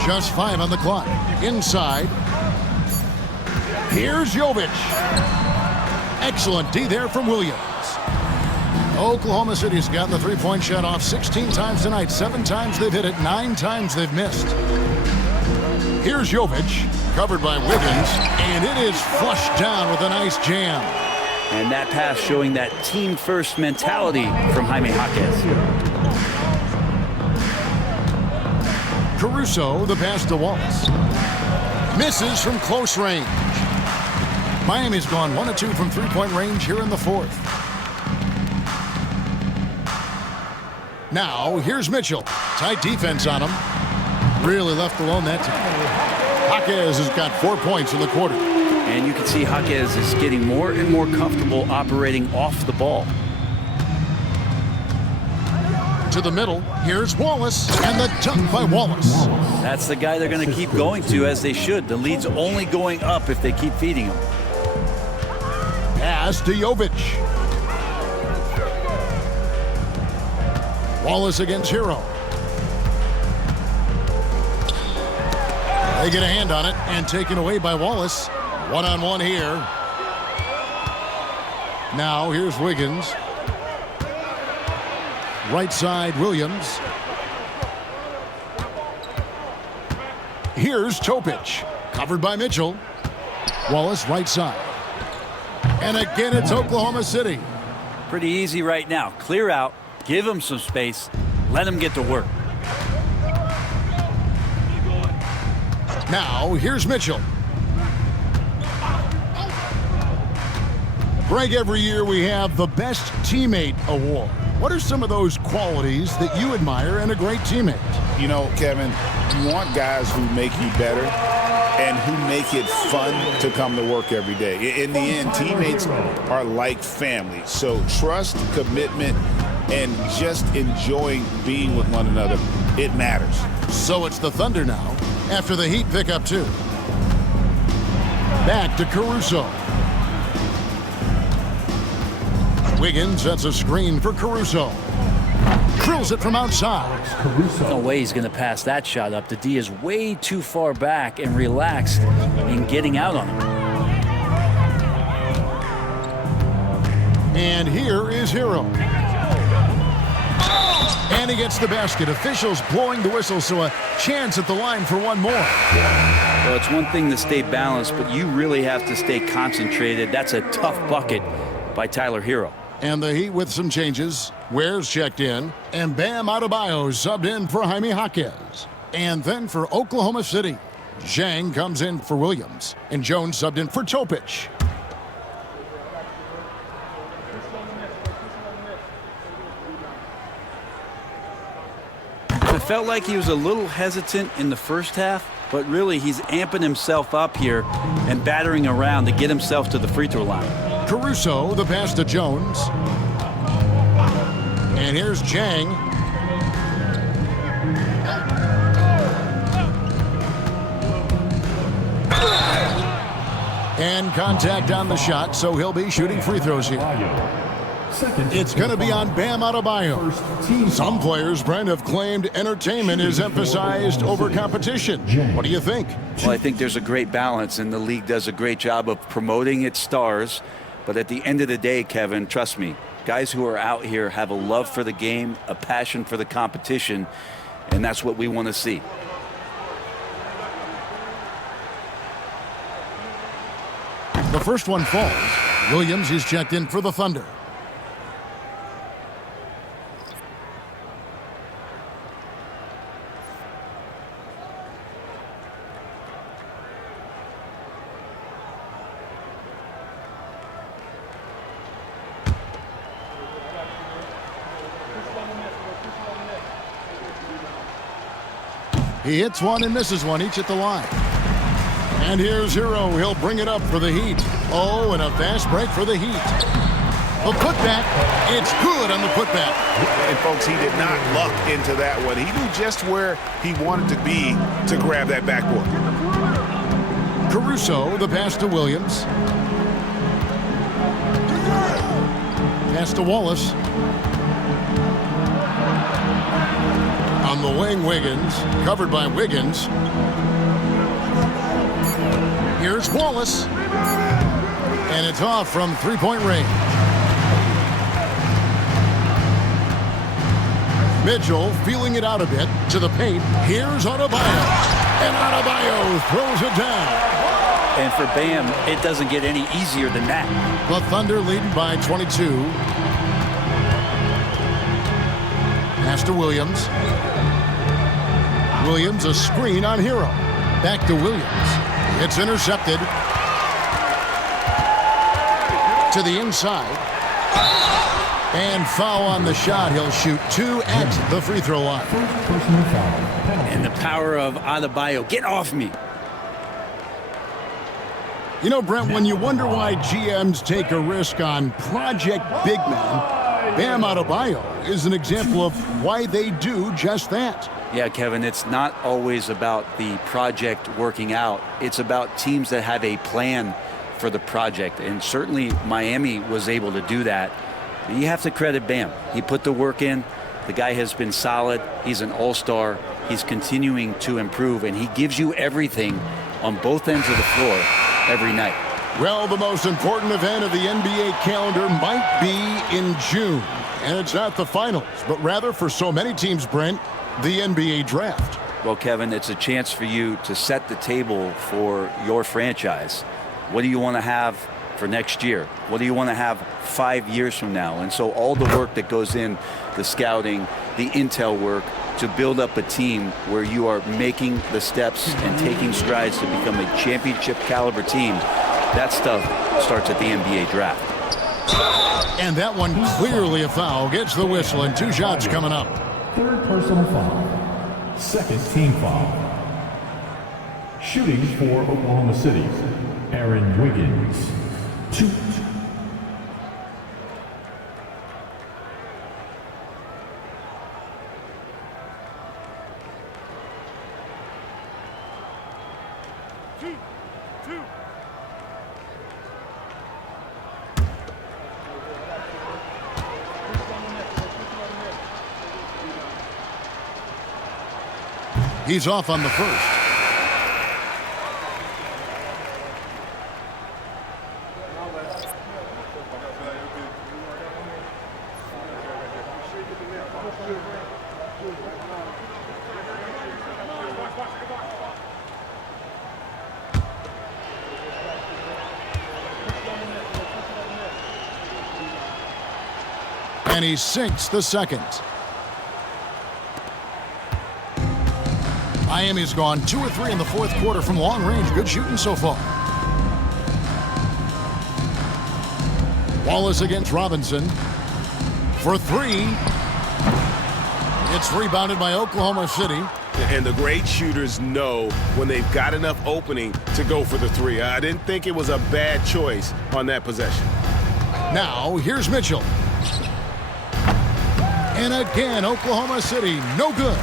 Just 5 on the clock. Inside. Here's Jovic. Excellent D there from Williams. Oklahoma City's gotten the three-point shot off 16 times tonight. 7 times they've hit it, 9 times they've missed. Here's Jovic, covered by Wiggins, and it is flushed down with a nice jam. And that pass showing that team-first mentality from Jaime Hawkes. Caruso, the pass to Wallace. Misses from close range. Miami's gone 1 of 2 from three-point range here in the fourth. Now, here's Mitchell. Tight defense on him. Really left alone that time. Hawkes has got 4 points in the quarter. And you can see Hawkes is getting more and more comfortable operating off the ball. To the middle, here's Wallace, and the dunk by Wallace. That's the guy they're going to keep going to, as they should. The lead's only going up if they keep feeding him. Pass to Jovic. Wallace against Hero. They get a hand on it and taken away by Wallace. One-on-one here. Now here's Wiggins. Right side, Williams. Here's Topic. Covered by Mitchell. Wallace right side. And again, it's Oklahoma City. Pretty easy right now. Clear out. Give him some space. Let him get to work. Now, here's Mitchell. Greg, every year we have the Best Teammate Award. What are some of those qualities that you admire in a great teammate? You know, Kevin, you want guys who make you better and who make it fun to come to work every day. In the end, teammates are like family. So trust, commitment, and just enjoying being with one another, it matters. So it's the Thunder now, after the Heat pick up 2. Back to Caruso. Wiggins sets a screen for Caruso. Drills it from outside. No way he's going to pass that shot up. The D is way too far back and relaxed in getting out on him. And here is Hero. And he gets the basket. Officials blowing the whistle, so a chance at the line for one more. Well, it's one thing to stay balanced, but you really have to stay concentrated. That's a tough bucket by Tyler Hero. And the Heat with some changes. Ware's checked in. And Bam Adebayo subbed in for Jaime Jaquez. And then for Oklahoma City, Zhang comes in for Williams. And Jones subbed in for Topic. It felt like he was a little hesitant in the first half, but really he's amping himself up here and battering around to get himself to the free throw line. Caruso, the pass to Jones. And here's Zhang. And contact on the shot, so he'll be shooting free throws here. It's going to be on Bam Adebayo. Some players, Brent, have claimed entertainment is emphasized over competition. What do you think? Well, I think there's a great balance, and the league does a great job of promoting its stars. But at the end of the day, Kevin, trust me, guys who are out here have a love for the game, a passion for the competition, and that's what we want to see. The first one falls. Williams is checked in for the Thunder. He hits one and misses one, each at the line. And here's Hero. He'll bring it up for the Heat. Oh, and a fast break for the Heat. The putback. It's good on the putback. And, folks, he did not luck into that one. He knew just where he wanted to be to grab that backboard. Caruso, the pass to Williams. Pass to Wallace. On the wing, Wiggins. Covered by Wiggins. Here's Wallace. And it's off from three-point range. Mitchell feeling it out a bit to the paint. Here's Adebayo. And Adebayo throws it down. And for Bam, it doesn't get any easier than that. The Thunder leading by 22. Pass to Williams. Williams, a screen on Hero. Back to Williams. It's intercepted. To the inside. And foul on the shot. He'll shoot 2 at the free throw line. And the power of Adebayo. Get off me. You know, Brent, when you wonder why GMs take a risk on project big men, Bam Adebayo is an example of why they do just that. Yeah, Kevin, it's not always about the project working out. It's about teams that have a plan for the project. And certainly Miami was able to do that. You have to credit Bam. He put the work in. The guy has been solid. He's an all-star. He's continuing to improve, and he gives you everything on both ends of the floor every night. Well, the most important event of the NBA calendar might be in June. And it's not the finals, but rather for so many teams, Brent, the NBA draft. Well, Kevin, it's a chance for you to set the table for your franchise. What do you want to have for next year? What do you want to have 5 years from now? And so all the work that goes in, the scouting, the intel work, to build up a team where you are making the steps and taking strides to become a championship caliber team, that stuff starts at the NBA draft. And that one clearly a foul. Gets the whistle, and 2 shots coming up. Third personal foul. Second team foul. Shooting for Oklahoma City, Aaron Wiggins. 2. He's off on the first. And he sinks the second. Miami's gone 2 or 3 in the fourth quarter from long range. Good shooting so far. Wallace against Robinson for 3. It's rebounded by Oklahoma City. And the great shooters know when they've got enough opening to go for the 3. I didn't think it was a bad choice on that possession. Now, here's Mitchell. And again, Oklahoma City, no good.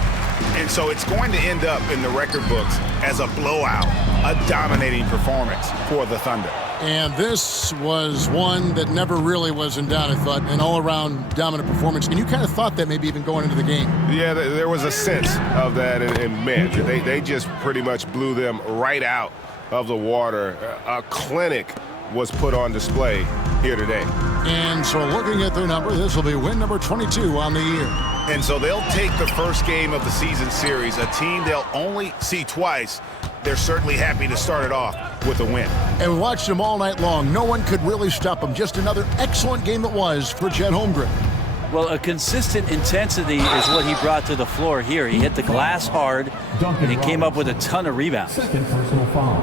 And so it's going to end up in the record books as a blowout, a dominating performance for the Thunder. And this was one that never really was in doubt, I thought, an all-around dominant performance. And you kind of thought that maybe even going into the game. Yeah, there was a sense of that in men. They just pretty much blew them right out of the water. A clinic was put on display here today. And so looking at their number, this will be win number 22 on the year. And so they'll take the first game of the season series, a team they'll only see twice. They're certainly happy to start it off with a win. And we watched them all night long. No one could really stop them. Just another excellent game it was for Chet Holmgren. Well, a consistent intensity is what he brought to the floor here. He hit the glass hard, and he came up with a ton of rebounds. Second personal foul.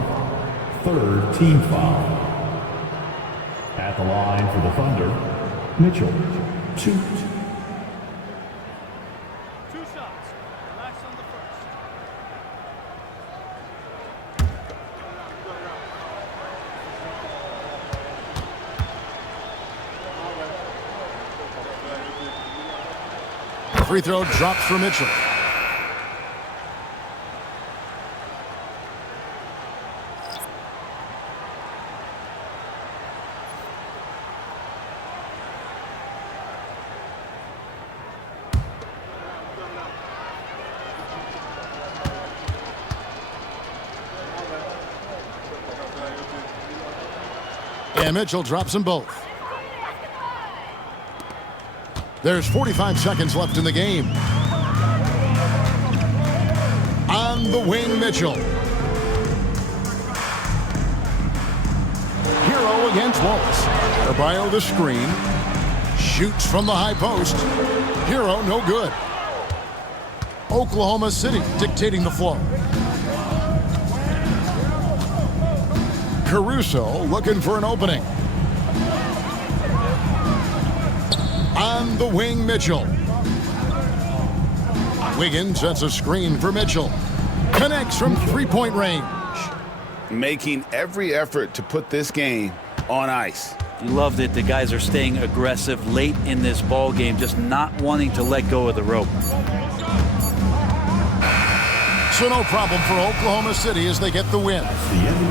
Third team foul. At the line for the Thunder, Mitchell. 2. 2 shots. Relax on the first. Free throw drops for Mitchell. And Mitchell drops them both. There's 45 seconds left in the game. On the wing, Mitchell. Hero against Wallace. Urbayo the screen. Shoots from the high post. Hero no good. Oklahoma City dictating the flow. Caruso looking for an opening. On the wing, Mitchell. Wiggins sets a screen for Mitchell. Connects from three-point range. Making every effort to put this game on ice. You love that the guys are staying aggressive late in this ball game, just not wanting to let go of the rope. So no problem for Oklahoma City as they get the win.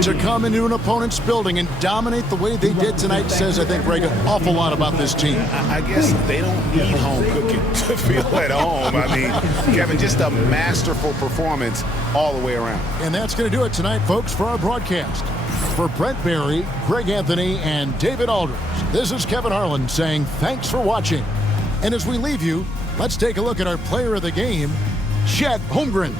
To come into an opponent's building and dominate the way they did tonight says, I think, Greg, an awful lot about this team. I guess they don't need home cooking to feel at home. I mean, Kevin, just a masterful performance all the way around. And that's going to do it tonight, folks, for our broadcast. For Brent Barry, Greg Anthony, and David Aldridge, this is Kevin Harlan saying thanks for watching. And as we leave you, let's take a look at our player of the game, Chet Holmgren.